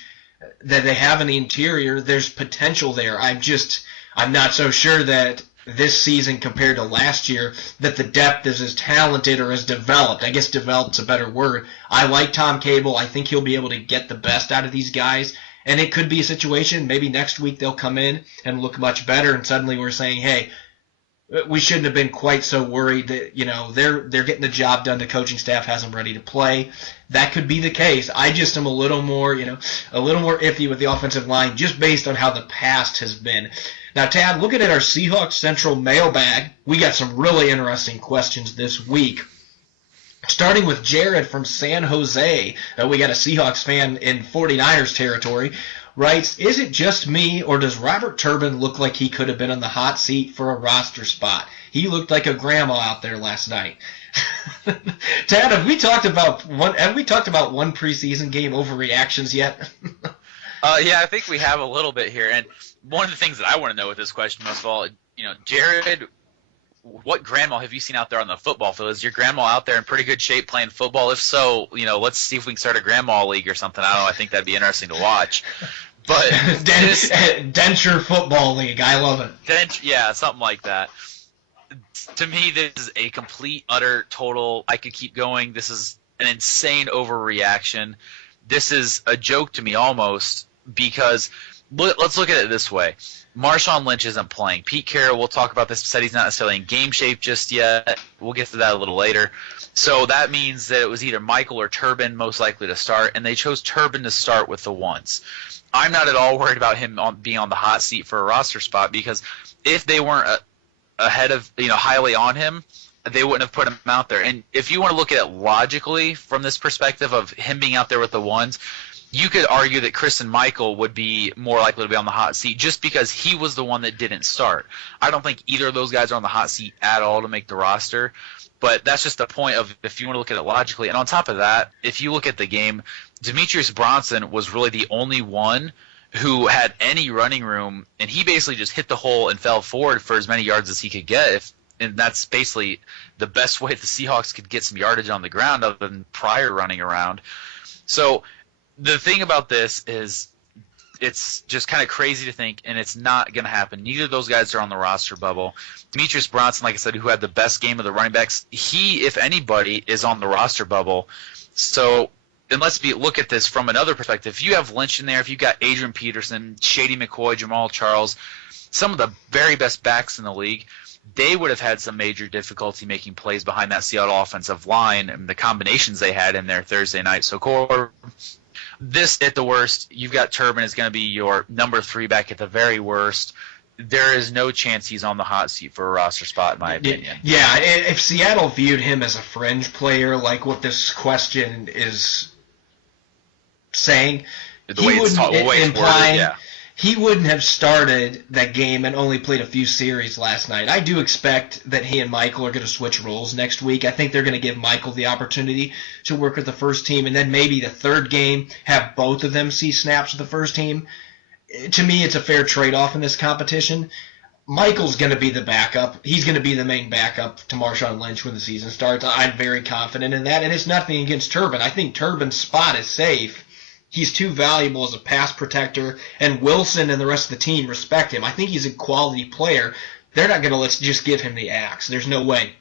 that they have in the interior, there's potential there. I'm not so sure that this season compared to last year that the depth is as talented or as developed. I guess developed's a better word. I like Tom Cable. I think he'll be able to get the best out of these guys. And it could be a situation, maybe next week they'll come in and look much better, and suddenly we're saying, hey, we shouldn't have been quite so worried that, they're getting the job done. The coaching staff has them ready to play. That could be the case. I just am a little more iffy with the offensive line just based on how the past has been. Now, Tad, looking at our Seahawks Central mailbag, we got some really interesting questions this week. Starting with Jared from San Jose. We got a Seahawks fan in 49ers territory. Writes, is it just me, or does Robert Turbin look like he could have been on the hot seat for a roster spot? He looked like a grandma out there last night. Tad, have we talked about one preseason game overreactions yet? Yeah, I think we have a little bit here. And one of the things that I want to know with this question, most of all, Jared, what grandma have you seen out there on the football field? Is your grandma out there in pretty good shape playing football? If so, let's see if we can start a grandma league or something. I don't know. I think that'd be interesting to watch. But Denture Football League. I love it. Yeah, something like that. To me, this is a complete, utter, total, I could keep going. This is an insane overreaction. This is a joke to me almost because let's look at it this way. Marshawn Lynch isn't playing. Pete Carroll, we'll talk about this, said he's not necessarily in game shape just yet. We'll get to that a little later. So that means that it was either Michael or Turbin most likely to start, and they chose Turbin to start with the ones. I'm not at all worried about him being on the hot seat for a roster spot because if they weren't ahead of, highly on him, they wouldn't have put him out there. And if you want to look at it logically from this perspective of him being out there with the ones, you could argue that Chris and Michael would be more likely to be on the hot seat just because he was the one that didn't start. I don't think either of those guys are on the hot seat at all to make the roster, but that's just the point of if you want to look at it logically. And on top of that, if you look at the game, Demetrius Bronson was really the only one who had any running room, and he basically just hit the hole and fell forward for as many yards as he could get. And that's basically the best way the Seahawks could get some yardage on the ground other than Pryor running around. So the thing about this is it's just kind of crazy to think, and it's not going to happen. Neither of those guys are on the roster bubble. Demetrius Bronson, like I said, who had the best game of the running backs, he, if anybody, is on the roster bubble. So, and let's look at this from another perspective. If you have Lynch in there, if you've got Adrian Peterson, Shady McCoy, Jamal Charles, some of the very best backs in the league, they would have had some major difficulty making plays behind that Seattle offensive line and the combinations they had in there Thursday night. So, Corbin, this at the worst, you've got Turbin is going to be your number 3 back at the very worst. there is no chance he's on the hot seat for a roster spot, in my opinion. Yeah, if Seattle viewed him as a fringe player, like what this question is saying, he wouldn't have started that game and only played a few series last night. I do expect that he and Michael are going to switch roles next week. I think they're going to give Michael the opportunity to work with the first team, and then maybe the third game have both of them see snaps with the first team. To me, it's a fair trade-off in this competition. Michael's going to be the backup. He's going to be the main backup to Marshawn Lynch when the season starts. I'm very confident in that, and it's nothing against Turbin. I think Turbin's spot is safe. He's too valuable as a pass protector, and Wilson and the rest of the team respect him. I think he's a quality player. They're not going to just give him the axe. There's no way.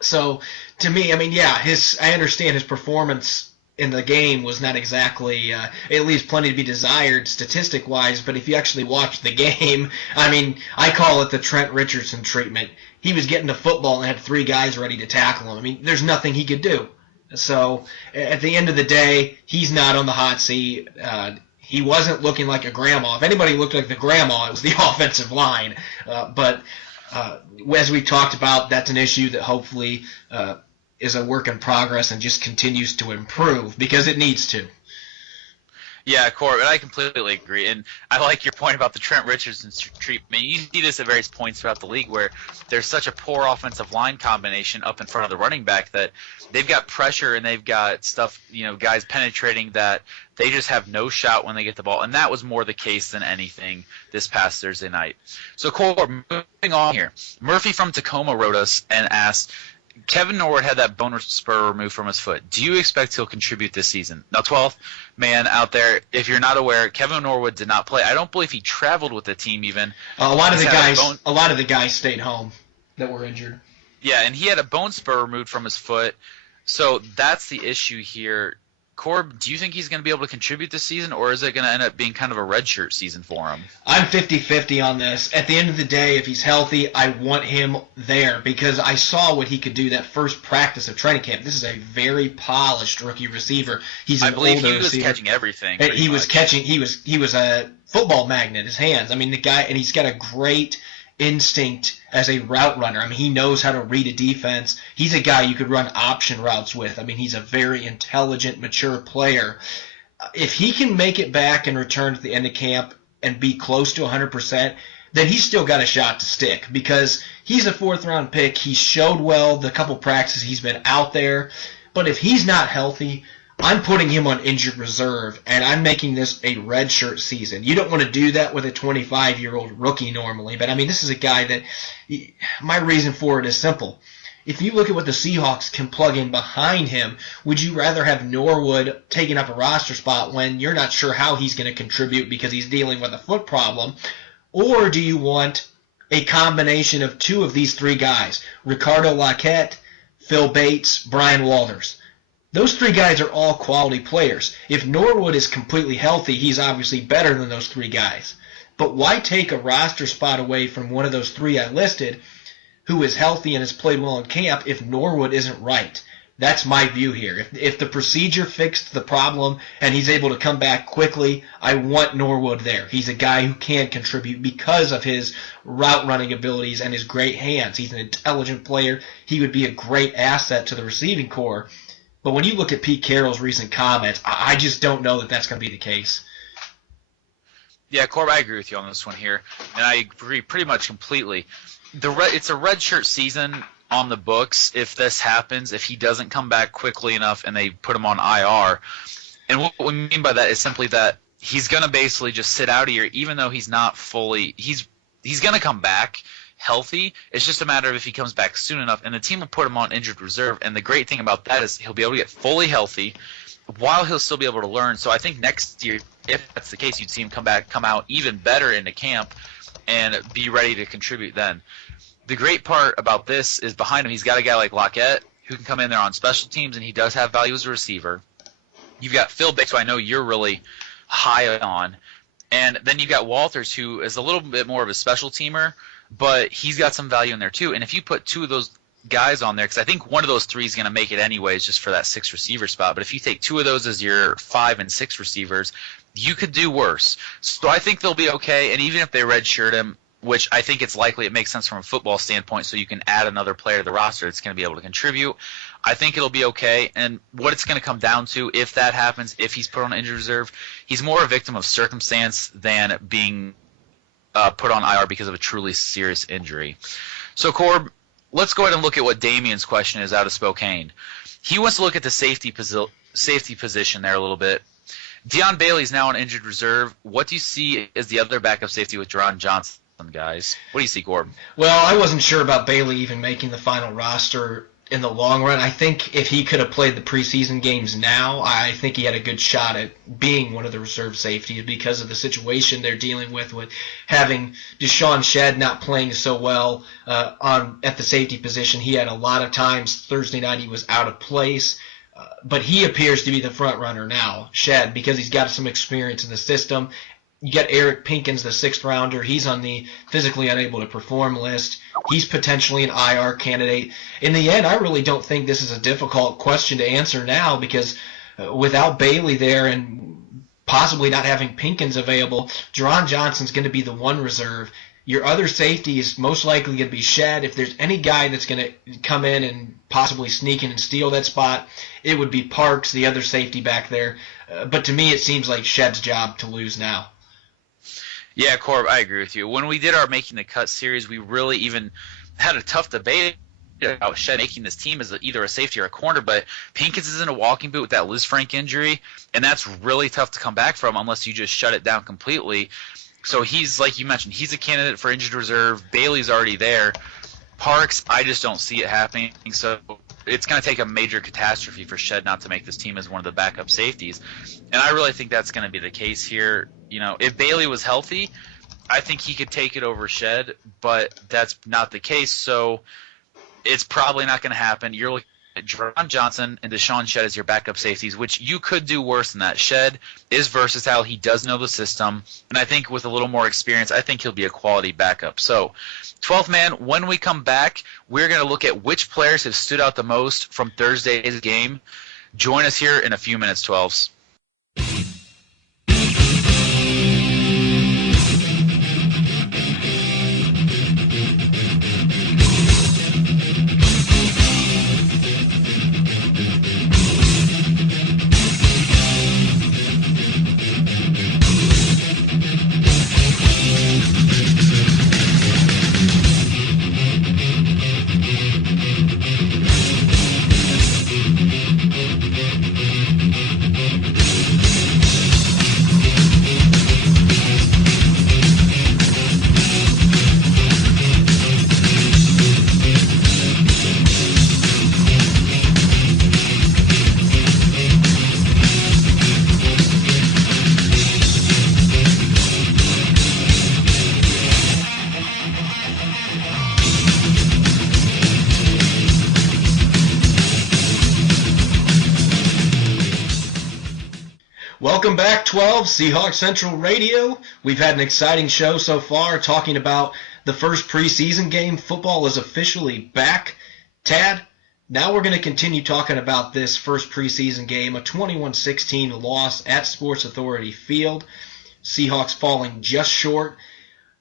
So, to me, I mean, yeah, I understand his performance in the game was not exactly, it leaves plenty to be desired statistic-wise, but if you actually watch the game, I mean, I call it the Trent Richardson treatment. He was getting the football and had 3 guys ready to tackle him. I mean, there's nothing he could do. So, at the end of the day, he's not on the hot seat. He wasn't looking like a grandma. If anybody looked like the grandma, it was the offensive line. But as we talked about, that's an issue that hopefully is a work in progress and just continues to improve because it needs to. Yeah, Corbin, I completely agree. And I like your point about the Trent Richardson treatment. You see this at various points throughout the league where there's such a poor offensive line combination up in front of the running back that they've got pressure and they've got stuff, guys penetrating that they just have no shot when they get the ball. And that was more the case than anything this past Thursday night. So, Corbin, moving on here. Murphy from Tacoma wrote us and asked, Kevin Norwood had that bone spur removed from his foot. Do you expect he'll contribute this season? Now, 12th man out there, if you're not aware, Kevin Norwood did not play. I don't believe he traveled with the team even. A lot of the guys stayed home that were injured. Yeah, and he had a bone spur removed from his foot. So that's the issue here. Corb, do you think he's going to be able to contribute this season, or is it going to end up being kind of a redshirt season for him? I'm 50-50 on this. At the end of the day, if he's healthy, I want him there because I saw what he could do that first practice of training camp. This is a very polished rookie receiver. He's an older receiver. I believe he was catching everything. He was a football magnet, his hands. I mean, the guy, and he's got a great instinct as a route runner. I mean, he knows how to read a defense. He's a guy you could run option routes with. I mean, he's a very intelligent, mature player. If he can make it back and return at the end of camp and be close to 100%, then he's still got a shot to stick because he's a 4th-round pick. He showed well the couple practices he's been out there. But if he's not healthy, I'm putting him on injured reserve, and I'm making this a redshirt season. You don't want to do that with a 25-year-old rookie normally, but, I mean, this is a guy that my reason for it is simple. If you look at what the Seahawks can plug in behind him, would you rather have Norwood taking up a roster spot when you're not sure how he's going to contribute because he's dealing with a foot problem, or do you want a combination of 2 of these 3 guys, Ricardo Laquette, Phil Bates, Brian Walters? Those 3 guys are all quality players. If Norwood is completely healthy, he's obviously better than those 3 guys. But why take a roster spot away from one of those 3 I listed who is healthy and has played well in camp if Norwood isn't right? That's my view here. If the procedure fixed the problem and he's able to come back quickly, I want Norwood there. He's a guy who can contribute because of his route running abilities and his great hands. He's an intelligent player. He would be a great asset to the receiving corps. But when you look at Pete Carroll's recent comments, I just don't know that that's going to be the case. Yeah, Corb, I agree with you on this one here, and I agree pretty much completely. It's a redshirt season on the books if this happens, if he doesn't come back quickly enough and they put him on IR. And what we mean by that is simply that he's going to basically just sit out a year, even though he's not fully – he's going to come back healthy. It's just a matter of if he comes back soon enough, and the team will put him on injured reserve. And the great thing about that is he'll be able to get fully healthy while he'll still be able to learn. So I think next year, if that's the case, you'd see him come out even better into camp and be ready to contribute then. The great part about this is behind him, he's got a guy like Laquette who can come in there on special teams, and he does have value as a receiver. You've got Phil Bates, who I know you're really high on. And then you've got Walters, who is a little bit more of a special teamer, but he's got some value in there too. And if you put 2 of those guys on there, because I think one of those 3 is going to make it anyways just for that 6th receiver spot, but if you take 2 of those as your 5 and 6 receivers, you could do worse. So I think they'll be okay, and even if they redshirt him, which I think it's likely it makes sense from a football standpoint, so you can add another player to the roster that's going to be able to contribute. I think it'll be okay. And what it's going to come down to, if that happens, if he's put on injured reserve, he's more a victim of circumstance than being put on IR because of a truly serious injury. So, Corb, let's go ahead and look at what Damien's question is out of Spokane. He wants to look at the safety position there a little bit. Deion Bailey's now on injured reserve. What do you see as the other backup safety with Jerron Johnson, guys? What do you see, Corbin? Well, I wasn't sure about Bailey even making the final roster in the long run. I think if he could have played the preseason games now, I think he had a good shot at being one of the reserve safeties because of the situation they're dealing with having Deshaun Shedd not playing so well at the safety position. He had a lot of times Thursday night he was out of place. But he appears to be the front runner now, Shedd, because he's got some experience in the system. You got Eric Pinkins, the 6th rounder. He's on the physically unable to perform list. He's potentially an IR candidate. In the end, I really don't think this is a difficult question to answer now because without Bailey there and possibly not having Pinkins available, Jerron Johnson's going to be the one reserve. Your other safety is most likely going to be Shedd. If there's any guy that's going to come in and possibly sneak in and steal that spot, it would be Parks, the other safety back there. But to me, it seems like Shedd's job to lose now. Yeah, Corb, I agree with you. When we did our Making the Cut series, we really even had a tough debate about Shedd making this team as either a safety or a corner, but Pinkins is in a walking boot with that Liz Frank injury, and that's really tough to come back from unless you just shut it down completely. So he's, like you mentioned, he's a candidate for injured reserve. Bailey's already there. Parks, I just don't see it happening. So it's going to take a major catastrophe for Shedd not to make this team as one of the backup safeties. And I really think that's going to be the case here. You know, if Bailey was healthy, I think he could take it over Shedd, but that's not the case. So it's probably not going to happen. You're looking at Jerron Johnson and Deshaun Shedd as your backup safeties, which you could do worse than that. Shedd is versatile. He does know the system. And I think with a little more experience, I think he'll be a quality backup. So 12th man, when we come back, we're going to look at which players have stood out the most from Thursday's game. Join us here in a few minutes, 12s. Welcome back, 12, Seahawks Central Radio. We've had an exciting show so far talking about the first preseason game. Football is officially back. Tad, now we're going to continue talking about this first preseason game, a 21-16 loss at Sports Authority Field. Seahawks falling just short.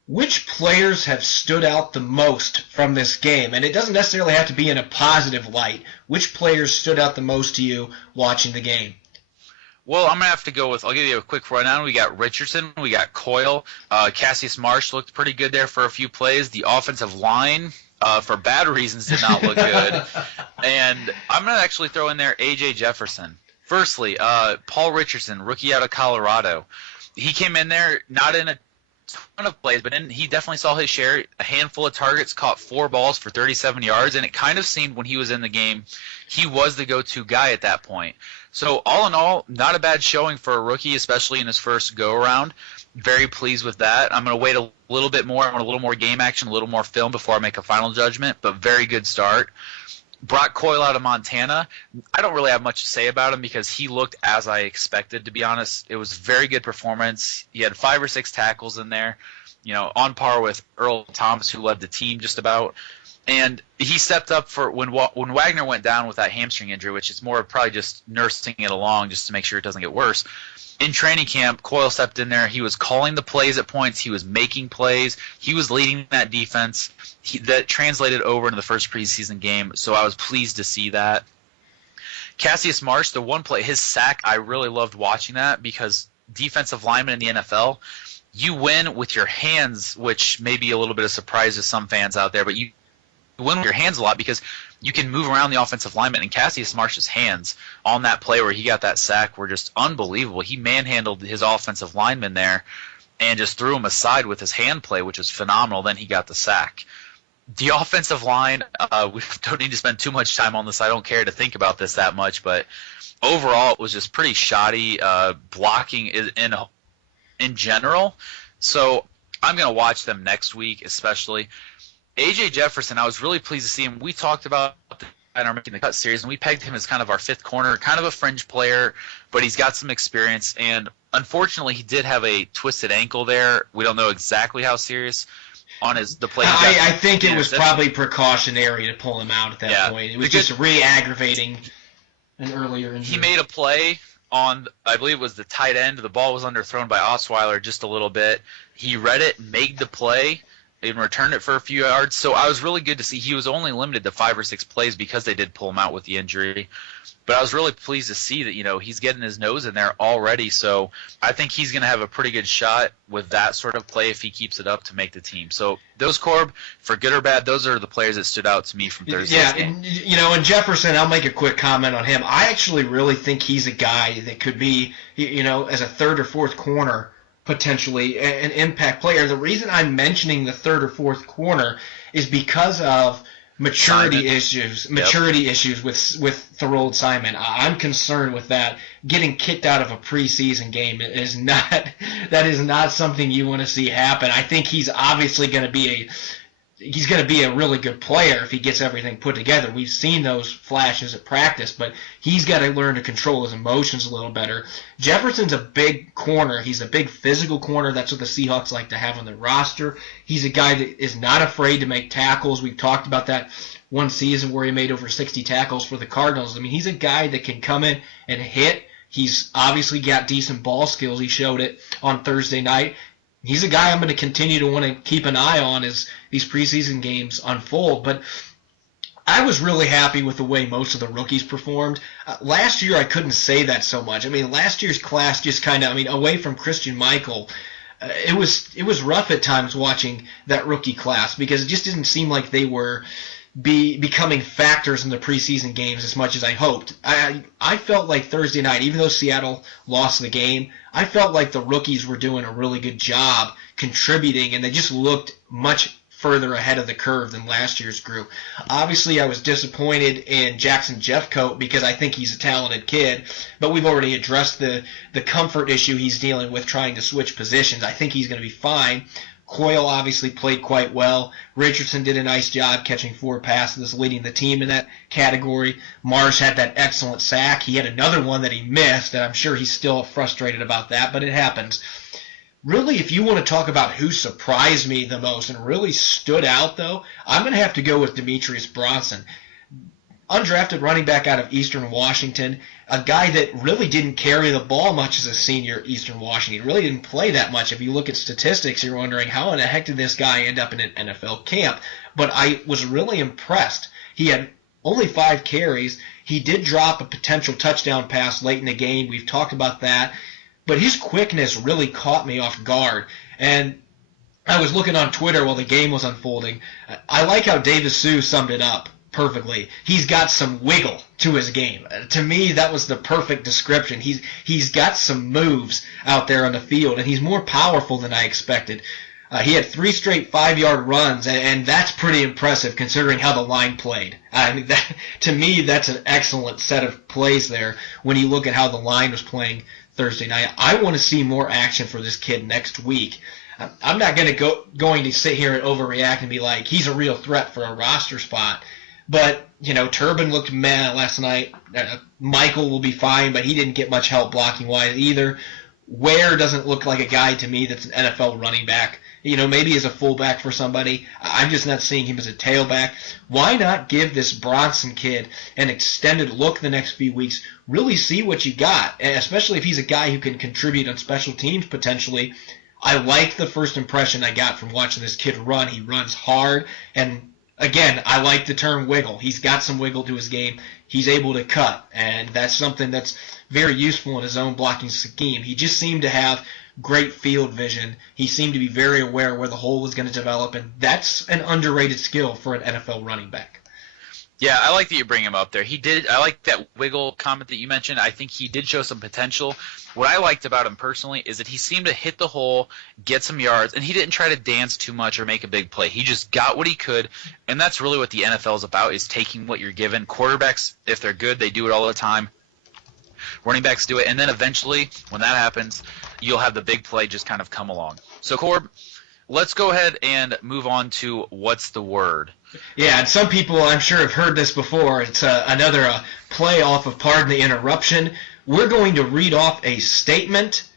Which players have stood out the most from this game? And it doesn't necessarily have to be in a positive light. Which players stood out the most to you watching the game? Well, I'm going to have to go with – I'll give you a quick rundown. We got Richardson. We got Coyle. Cassius Marsh looked pretty good there for a few plays. The offensive line, for bad reasons, did not look good. And I'm going to actually throw in there A.J. Jefferson. Firstly, Paul Richardson, rookie out of Colorado. He came in there not in a ton of plays, but he definitely saw his share. A handful of targets, caught 4 balls for 37 yards, and it kind of seemed when he was in the game he was the go-to guy at that point. So all in all, not a bad showing for a rookie, especially in his first go-around. Very pleased with that. I'm going to wait a little bit more. I want a little more game action, a little more film before I make a final judgment, but very good start. Brock Coyle out of Montana, I don't really have much to say about him because he looked as I expected, to be honest. It was a very good performance. He had 5 or 6 tackles in there. on par with Earl Thomas, who led the team just about. And he stepped up for when Wagner went down with that hamstring injury, which is more probably just nursing it along just to make sure it doesn't get worse. In training camp, Coyle stepped in there. He was calling the plays at points. He was making plays. He was leading that defense. That translated over into the first preseason game, so I was pleased to see that. Cassius Marsh, the one play, his sack, I really loved watching that because defensive linemen in the NFL, you win with your hands, which may be a little bit of surprise to some fans out there, but you win with your hands a lot because you can move around the offensive lineman, and Cassius Marsh's hands on that play where he got that sack were just unbelievable. He manhandled his offensive lineman there and just threw him aside with his hand play, which was phenomenal. Then he got the sack. The offensive line, we don't need to spend too much time on this. I don't care to think about this that much, but overall it was just pretty shoddy blocking in general. So I'm going to watch them next week especially. A.J. Jefferson, I was really pleased to see him. We talked about in our Making the Cut series, and we pegged him as kind of our fifth corner, kind of a fringe player, but he's got some experience. And unfortunately, he did have a twisted ankle there. We don't know exactly how serious on the play. I think it was probably precautionary to pull him out at that point. It was just re-aggravating an earlier injury. He made a play on, I believe it was the tight end. The ball was underthrown by Osweiler just a little bit. He read it, made the play, and returned it for a few yards. So I was really good to see. He was only limited to 5 or 6 plays because they did pull him out with the injury. But I was really pleased to see that, he's getting his nose in there already. So I think he's going to have a pretty good shot with that sort of play if he keeps it up to make the team. So those, Corb, for good or bad, those are the players that stood out to me from Thursday's game. And Jefferson, I'll make a quick comment on him. I actually really think he's a guy that could be, as a third or fourth corner, potentially an impact player. The reason I'm mentioning the third or fourth corner is because of maturity issues with Terrelle Simon. I'm concerned with that. Getting kicked out of a preseason game is not something you want to see happen. I think he's obviously going to be a really good player if he gets everything put together. We've seen those flashes at practice, but he's got to learn to control his emotions a little better. Jefferson's a big corner. He's a big physical corner. That's what the Seahawks like to have on their roster. He's a guy that is not afraid to make tackles. We've talked about that one season where he made over 60 tackles for the Cardinals. I mean, he's a guy that can come in and hit. He's obviously got decent ball skills. He showed it on Thursday night. He's a guy I'm going to continue to want to keep an eye on as these preseason games unfold. But I was really happy with the way most of the rookies performed. Last year I couldn't say that so much. I mean, last year's class just kind of, away from Christian Michael, it was rough at times watching that rookie class because it just didn't seem like they were becoming factors in the preseason games as much as I hoped. I felt like Thursday night, even though Seattle lost the game, I felt like the rookies were doing a really good job contributing, and they just looked much further ahead of the curve than last year's group. Obviously, I was disappointed in Jackson Jeffcoat because I think he's a talented kid, but we've already addressed the comfort issue he's dealing with trying to switch positions. I think he's going to be fine. Coyle obviously played quite well. Richardson did a nice job catching 4 passes, leading the team in that category. Marsh had that excellent sack. He had another one that he missed, and I'm sure he's still frustrated about that, but it happens. Really, if you want to talk about who surprised me the most and really stood out, though, I'm going to have to go with Demetrius Bronson. Undrafted running back out of Eastern Washington, a guy that really didn't carry the ball much as a senior at Eastern Washington. He really didn't play that much. If you look at statistics, you're wondering how in the heck did this guy end up in an NFL camp? But I was really impressed. He had only 5 carries. He did drop a potential touchdown pass late in the game. We've talked about that. But his quickness really caught me off guard. And I was looking on Twitter while the game was unfolding. I like how Davis Sue summed it up perfectly. He's got some wiggle to his game. To me, that was the perfect description. He's got some moves out there on the field, and he's more powerful than I expected. He had 3 straight 5-yard runs, and that's pretty impressive considering how the line played. To me, that's an excellent set of plays there when you look at how the line was playing Thursday night. I want to see more action for this kid next week. I'm not going to sit here and overreact and be like, he's a real threat for a roster spot. But, Turbin looked meh last night. Michael will be fine, but he didn't get much help blocking-wise either. Ware doesn't look like a guy to me that's an NFL running back maybe as a fullback for somebody. I'm just not seeing him as a tailback. Why not give this Bronson kid an extended look the next few weeks, really see what you got, and especially if he's a guy who can contribute on special teams potentially. I like the first impression I got from watching this kid run. He runs hard, and again, I like the term wiggle. He's got some wiggle to his game. He's able to cut, and that's something that's very useful in his own blocking scheme. He just seemed to have great field vision. He seemed to be very aware where the hole was going to develop, and that's an underrated skill for an NFL running back. Yeah, I like that you bring him up there. I like that wiggle comment that you mentioned. I think he did show some potential. What I liked about him personally is that he seemed to hit the hole, get some yards, and he didn't try to dance too much or make a big play. He just got what he could, and that's really what the NFL is about, is taking what you're given. Quarterbacks, if they're good, they do it all the time. Running backs do it, and then eventually, when that happens, you'll have the big play just kind of come along. So, Corb, let's go ahead and move on to What's the Word? Yeah, and some people I'm sure have heard this before. It's another play off of Pardon the Interruption. We're going to read off a statement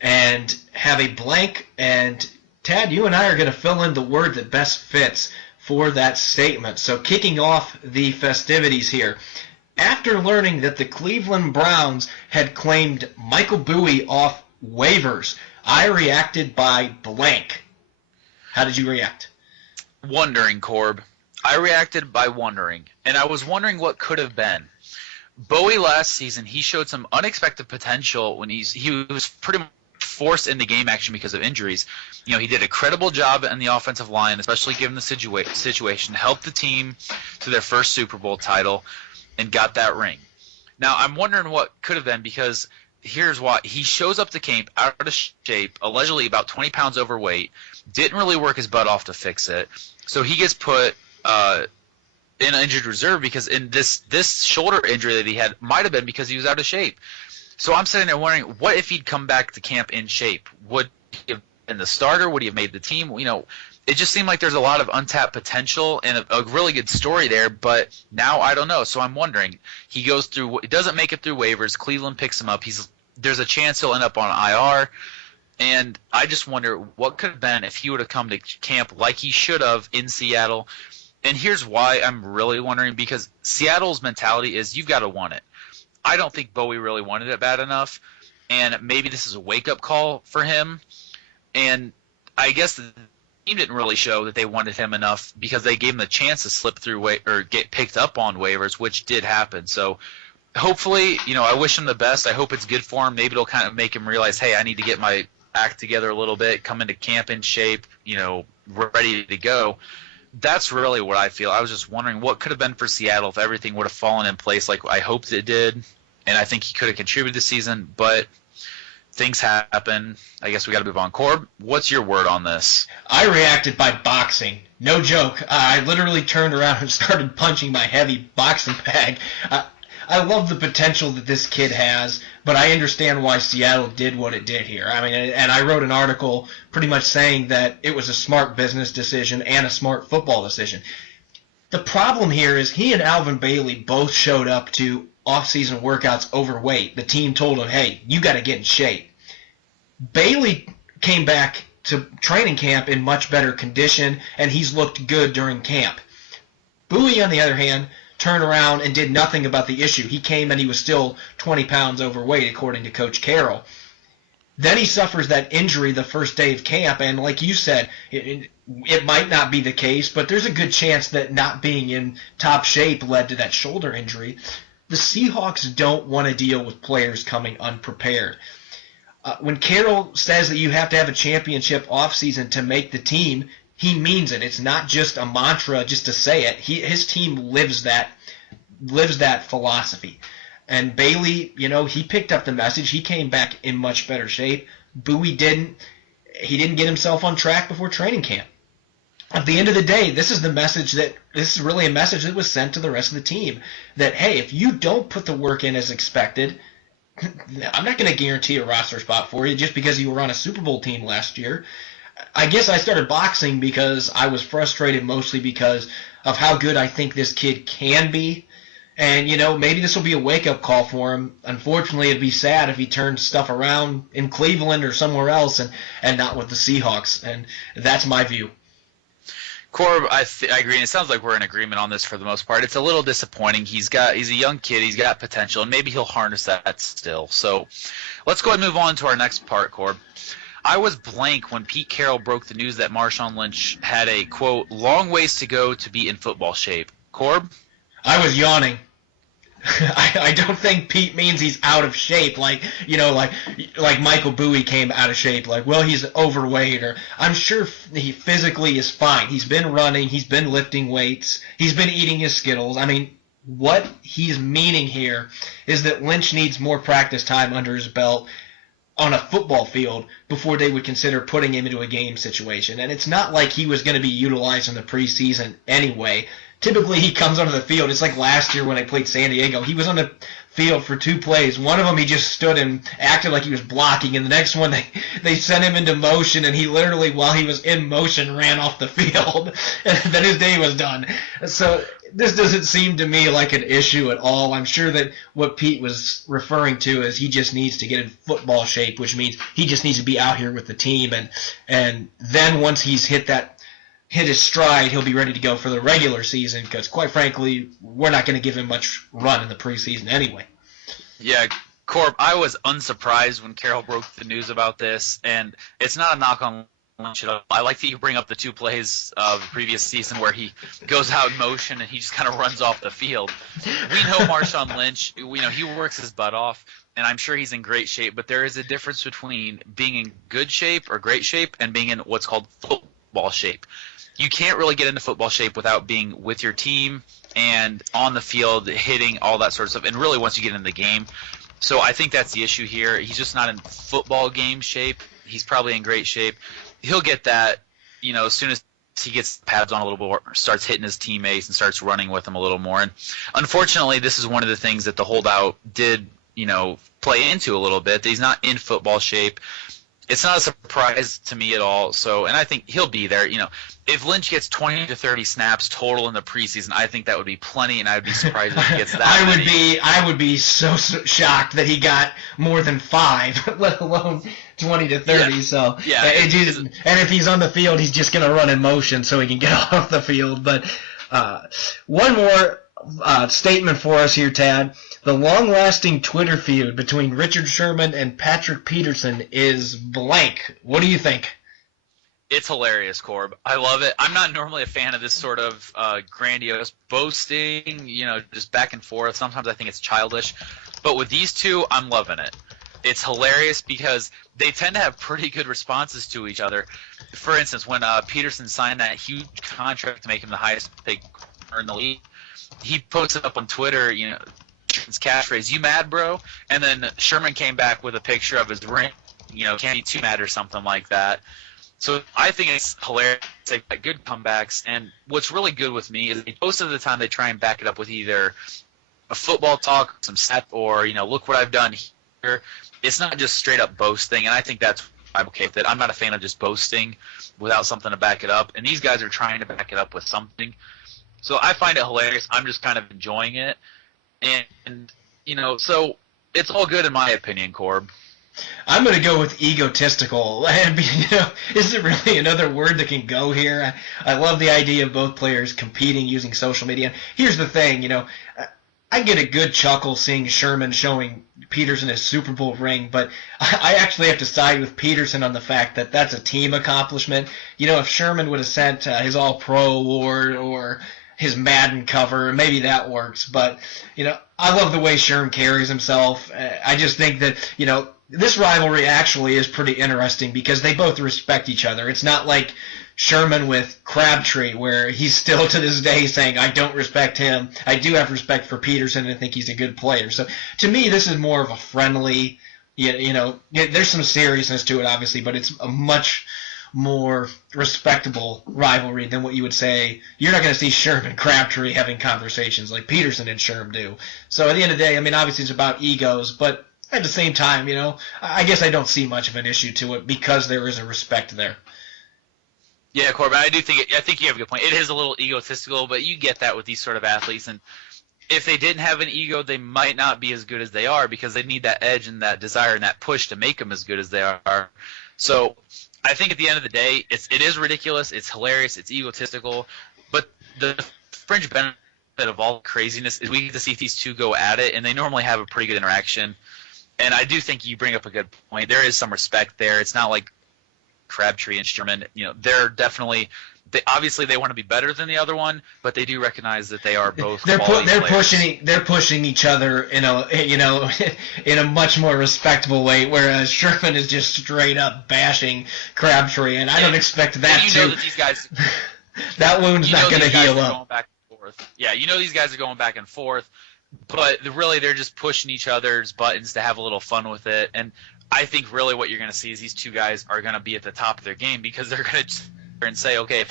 and have a blank, and Tad, you and I are going to fill in the word that best fits for that statement. So kicking off the festivities here. After learning that the Cleveland Browns had claimed Michael Bowie off waivers, I reacted by blank. How did you react? Wondering, Corb. I reacted by wondering, and I was wondering what could have been. Bowie last season, he showed some unexpected potential when he was pretty much forced into game action because of injuries. He did a credible job in the offensive line, especially given the situation, helped the team to their first Super Bowl title, and got that ring. Now, I'm wondering what could have been, because here's why. He shows up to camp out of shape, allegedly about 20 pounds overweight, didn't really work his butt off to fix it, so he gets put in injured reserve because in this shoulder injury that he had might have been because he was out of shape. So I'm sitting there wondering, what if he'd come back to camp in shape? Would he have been the starter? Would he have made the team? It just seemed like there's a lot of untapped potential and a really good story there, but now I don't know. So I'm wondering, he doesn't make it through waivers. Cleveland picks him up. There's a chance he'll end up on IR. And I just wonder what could have been if he would have come to camp like he should have in Seattle. And here's why I'm really wondering, because Seattle's mentality is you've got to want it. I don't think Bowie really wanted it bad enough, and maybe this is a wake-up call for him. And I guess the team didn't really show that they wanted him enough because they gave him the chance to slip through or get picked up on waivers, which did happen. So hopefully, I wish him the best. I hope it's good for him. Maybe it'll kind of make him realize, hey, I need to get my act together a little bit, come into camp in shape, ready to go. That's really what I feel. I was just wondering what could have been for Seattle if everything would have fallen in place like I hoped it did, and I think he could have contributed this season, but things happen. I guess we got to move on. Corb, what's your word on this? I reacted by boxing. No joke. I literally turned around and started punching my heavy boxing bag. I love the potential that this kid has, but I understand why Seattle did what it did here. I mean, and I wrote an article pretty much saying that it was a smart business decision and a smart football decision. The problem here is he and Alvin Bailey both showed up to off-season workouts overweight. The team told him, hey, you got to get in shape. Bailey came back to training camp in much better condition, and he's looked good during camp. Bowie, on the other hand, turned around and did nothing about the issue. He came and he was still 20 pounds overweight, according to Coach Carroll. Then he suffers that injury the first day of camp, and like you said, it might not be the case, but there's a good chance that not being in top shape led to that shoulder injury. The Seahawks don't want to deal with players coming unprepared. When Carroll says that you have to have a championship offseason to make the team, he means it. It's not just a mantra just to say it. His team lives that philosophy. And Bailey, he picked up the message. He came back in much better shape. Bowie didn't. He didn't get himself on track before training camp. At the end of the day, this is really a message that was sent to the rest of the team that, hey, if you don't put the work in as expected, I'm not going to guarantee a roster spot for you just because you were on a Super Bowl team last year. I guess I started boxing because I was frustrated mostly because of how good I think this kid can be. And, maybe this will be a wake-up call for him. Unfortunately, it'd be sad if he turns stuff around in Cleveland or somewhere else and not with the Seahawks. And that's my view. Corb, I agree, and it sounds like we're in agreement on this for the most part. It's a little disappointing. He's a young kid. He's got potential, and maybe he'll harness that still. So let's go ahead and move on to our next part, Corb. I was blank when Pete Carroll broke the news that Marshawn Lynch had a, quote, long ways to go to be in football shape. Corb? I was yawning. I don't think Pete means he's out of shape, like Michael Bowie came out of shape, he's overweight, or I'm sure he physically is fine. He's been running, he's been lifting weights, he's been eating his Skittles. I mean, what he's meaning here is that Lynch needs more practice time under his belt on a football field before they would consider putting him into a game situation. And it's not like he was going to be utilized in the preseason anyway. Typically, he comes onto the field. It's like last year when they played San Diego. He was on the field for 2 plays. One of them, he just stood and acted like he was blocking. And the next one, they sent him into motion, and he literally, while he was in motion, ran off the field. And then his day was done. So this doesn't seem to me like an issue at all. I'm sure that what Pete was referring to is he just needs to get in football shape, which means he just needs to be out here with the team. And then once he's hit his stride, he'll be ready to go for the regular season because, quite frankly, we're not going to give him much run in the preseason anyway. Yeah, Corb, I was unsurprised when Carroll broke the news about this, and it's not a knock on Lynch at all. I like that you bring up the 2 plays of the previous season where he goes out in motion and he just kind of runs off the field. We know Marshawn Lynch. We know he works his butt off, and I'm sure he's in great shape, but there is a difference between being in good shape or great shape and being in what's called football shape. You can't really get into football shape without being with your team and on the field, hitting, all that sort of stuff, and really once you get in the game. So I think that's the issue here. He's just not in football game shape. He's probably in great shape. He'll get that, as soon as he gets pads on a little bit more, starts hitting his teammates and starts running with them a little more. And unfortunately, this is one of the things that the holdout did, play into a little bit. He's not in football shape. It's not a surprise to me at all. So, and I think he'll be there. If Lynch gets 20 to 30 snaps total in the preseason, I think that would be plenty, and I would be surprised if he gets that. I would be so shocked that he got more than 5, let alone 20 to 30. Yeah. So, yeah, and if he's on the field, he's just going to run in motion so he can get off the field. But one more statement for us here, Tad. The long-lasting Twitter feud between Richard Sherman and Patrick Peterson is blank. What do you think? It's hilarious, Corb. I love it. I'm not normally a fan of this sort of grandiose boasting, just back and forth. Sometimes I think it's childish. But with these two, I'm loving it. It's hilarious because they tend to have pretty good responses to each other. For instance, when Peterson signed that huge contract to make him the highest paid corner in the league, he posted up on Twitter, his catchphrase, "You mad, bro?" And then Sherman came back with a picture of his ring, "Can't be too mad," or something like that. So I think it's hilarious. They've got good comebacks, and what's really good with me is most of the time they try and back it up with either a football talk, some stat, or look what I've done here. It's not just straight up boasting, and I think that's I'm okay with it. I'm not a fan of just boasting without something to back it up, and these guys are trying to back it up with something. So I find it hilarious. I'm just kind of enjoying it. And so it's all good in my opinion, Corb. I'm going to go with egotistical. Is there really another word that can go here? I love the idea of both players competing using social media. Here's the thing, I get a good chuckle seeing Sherman showing Peterson his Super Bowl ring, but I actually have to side with Peterson on the fact that that's a team accomplishment. If Sherman would have sent his All-Pro award or his Madden cover, maybe that works. But, I love the way Sherm carries himself. I just think that, this rivalry actually is pretty interesting because they both respect each other. It's not like Sherman with Crabtree where he's still to this day saying, I don't respect him. I do have respect for Peterson and I think he's a good player. So to me, this is more of a friendly, there's some seriousness to it obviously, but it's a much more respectable rivalry than what you would say. You're not going to see Sherm and Crabtree having conversations like Peterson and Sherm do. So at the end of the day, obviously it's about egos, but at the same time, I guess I don't see much of an issue to it because there is a respect there. Yeah, Corbin, I think you have a good point. It is a little egotistical, but you get that with these sort of athletes. And if they didn't have an ego, they might not be as good as they are because they need that edge and that desire and that push to make them as good as they are. So I think at the end of the day, it is ridiculous, it's hilarious, it's egotistical, but the fringe benefit of all the craziness is we get to see these two go at it, and they normally have a pretty good interaction. And I do think you bring up a good point. There is some respect there. It's not like Crabtree and Sherman. They're definitely – obviously they want to be better than the other one, but they do recognize that they are both. They're pushing each other in a much more respectable way, whereas Sherman is just straight up bashing Crabtree, and I don't expect that to. Know that these guys, that wound's not going to heal up. Going back and forth. Yeah, these guys are going back and forth, but really they're just pushing each other's buttons to have a little fun with it, and I think really what you're going to see is these two guys are going to be at the top of their game because they're going to and say, okay,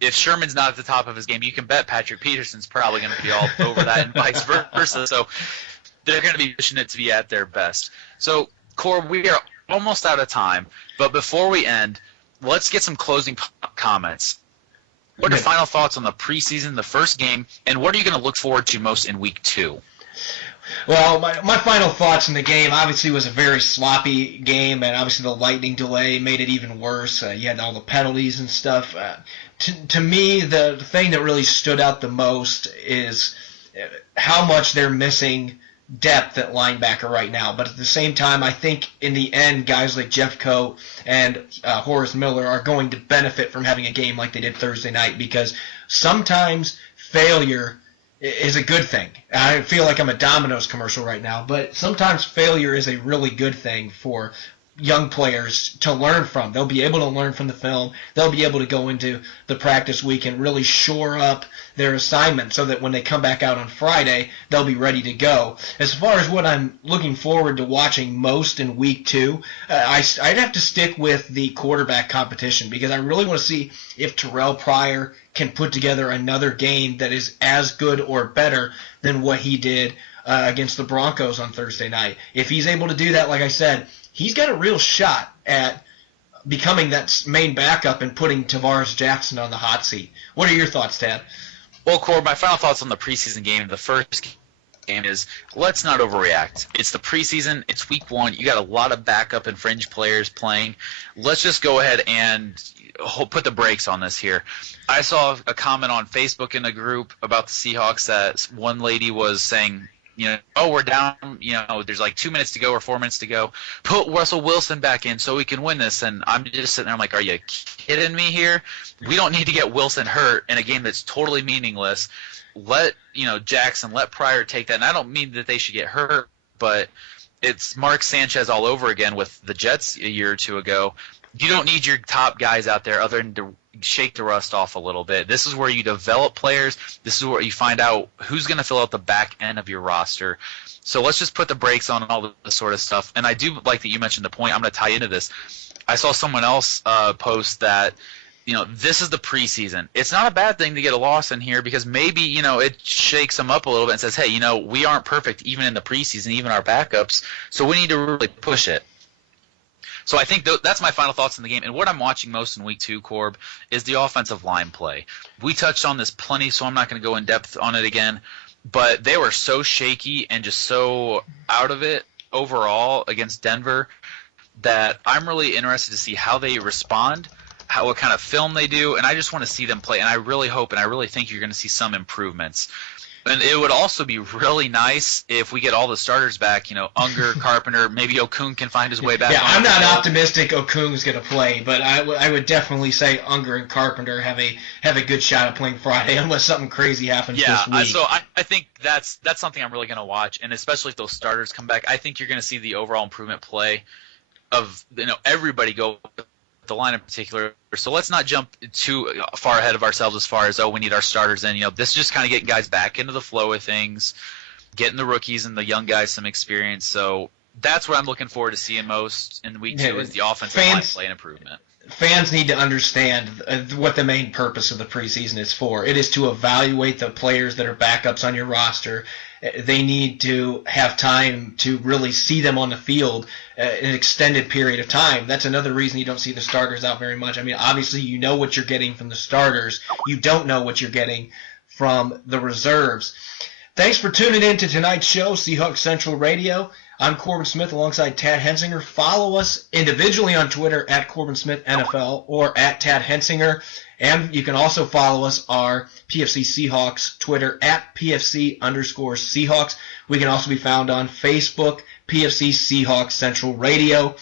if Sherman's not at the top of his game, you can bet Patrick Peterson's probably going to be all over that and vice versa. So they're going to be pushing it to be at their best. So, Corb, we are almost out of time, but before we end, let's get some closing comments. What are your final thoughts on the preseason, the first game, and what are you going to look forward to most in week 2? Well, my final thoughts in the game obviously was a very sloppy game, and obviously the lightning delay made it even worse. You had all the penalties and stuff. To me, the thing that really stood out the most is how much they're missing depth at linebacker right now. But at the same time, I think in the end, guys like Jeff Coe and Horace Miller are going to benefit from having a game like they did Thursday night, because sometimes failure is a good thing. I feel like I'm a Domino's commercial right now, but sometimes failure is a really good thing for young players to learn from. They'll be able to learn from the film. They'll be able to go into the practice week and really shore up their assignment so that when they come back out on Friday, they'll be ready to go. As far as what I'm looking forward to watching most in week 2, I'd have to stick with the quarterback competition, because I really want to see if Terrelle Pryor can put together another game that is as good or better than what he did against the Broncos on Thursday night. If he's able to do that, like I said, he's got a real shot at becoming that main backup and putting Tarvaris Jackson on the hot seat. What are your thoughts, Tad? Well, Corb, my final thoughts on the preseason game, the first game, is let's not overreact. It's the preseason. It's week 1. You got a lot of backup and fringe players playing. Let's just go ahead and put the brakes on this here. I saw a comment on Facebook in a group about the Seahawks that one lady was saying, we're down, there's like 2 minutes to go or 4 minutes to go. Put Russell Wilson back in so we can win this. And I'm just sitting there, I'm like, are you kidding me here? We don't need to get Wilson hurt in a game that's totally meaningless. Let, Jackson, let Pryor take that. And I don't mean that they should get hurt, but it's Mark Sanchez all over again with the Jets a year or two ago. You don't need your top guys out there other than to shake the rust off a little bit. This is where you develop players. This is where you find out who's going to fill out the back end of your roster. So let's just put the brakes on all this sort of stuff. And I do like that you mentioned the point. I'm going to tie into this. I saw someone else post that, this is the preseason. It's not a bad thing to get a loss in here because maybe, it shakes them up a little bit and says, hey, we aren't perfect even in the preseason, even our backups. So we need to really push it. So I think that's my final thoughts in the game. And what I'm watching most in week 2, Corb, is the offensive line play. We touched on this plenty, so I'm not going to go in depth on it again. But they were so shaky and just so out of it overall against Denver that I'm really interested to see how they respond, what kind of film they do, and I just want to see them play. And I really hope and I really think you're going to see some improvements. And it would also be really nice if we get all the starters back, Unger, Carpenter, maybe Okung can find his way back. Yeah, I'm not optimistic Okung's going to play, but I would definitely say Unger and Carpenter have a good shot at playing Friday unless something crazy happens this week. So I think that's something I'm really going to watch, and especially if those starters come back, I think you're going to see the overall improvement play of everybody go the line in particular. So let's not jump too far ahead of ourselves as far as, we need our starters in. This is just kind of getting guys back into the flow of things, getting the rookies and the young guys some experience. So that's what I'm looking forward to seeing most in week 2 is the offensive line play and improvement. Fans need to understand what the main purpose of the preseason is for. It is to evaluate the players that are backups on your roster. They need to have time to really see them on the field an extended period of time. That's another reason you don't see the starters out very much. I mean, obviously you know what you're getting from the starters. You don't know what you're getting from the reserves. Thanks for tuning in to tonight's show, Seahawks Central Radio. I'm Corbin Smith alongside Tad Hensinger. Follow us individually on Twitter at Corbin Smith NFL or at Tad Hensinger. And you can also follow us, our PFC Seahawks Twitter at PFC_Seahawks. We can also be found on Facebook, PFC Seahawks Central Radio.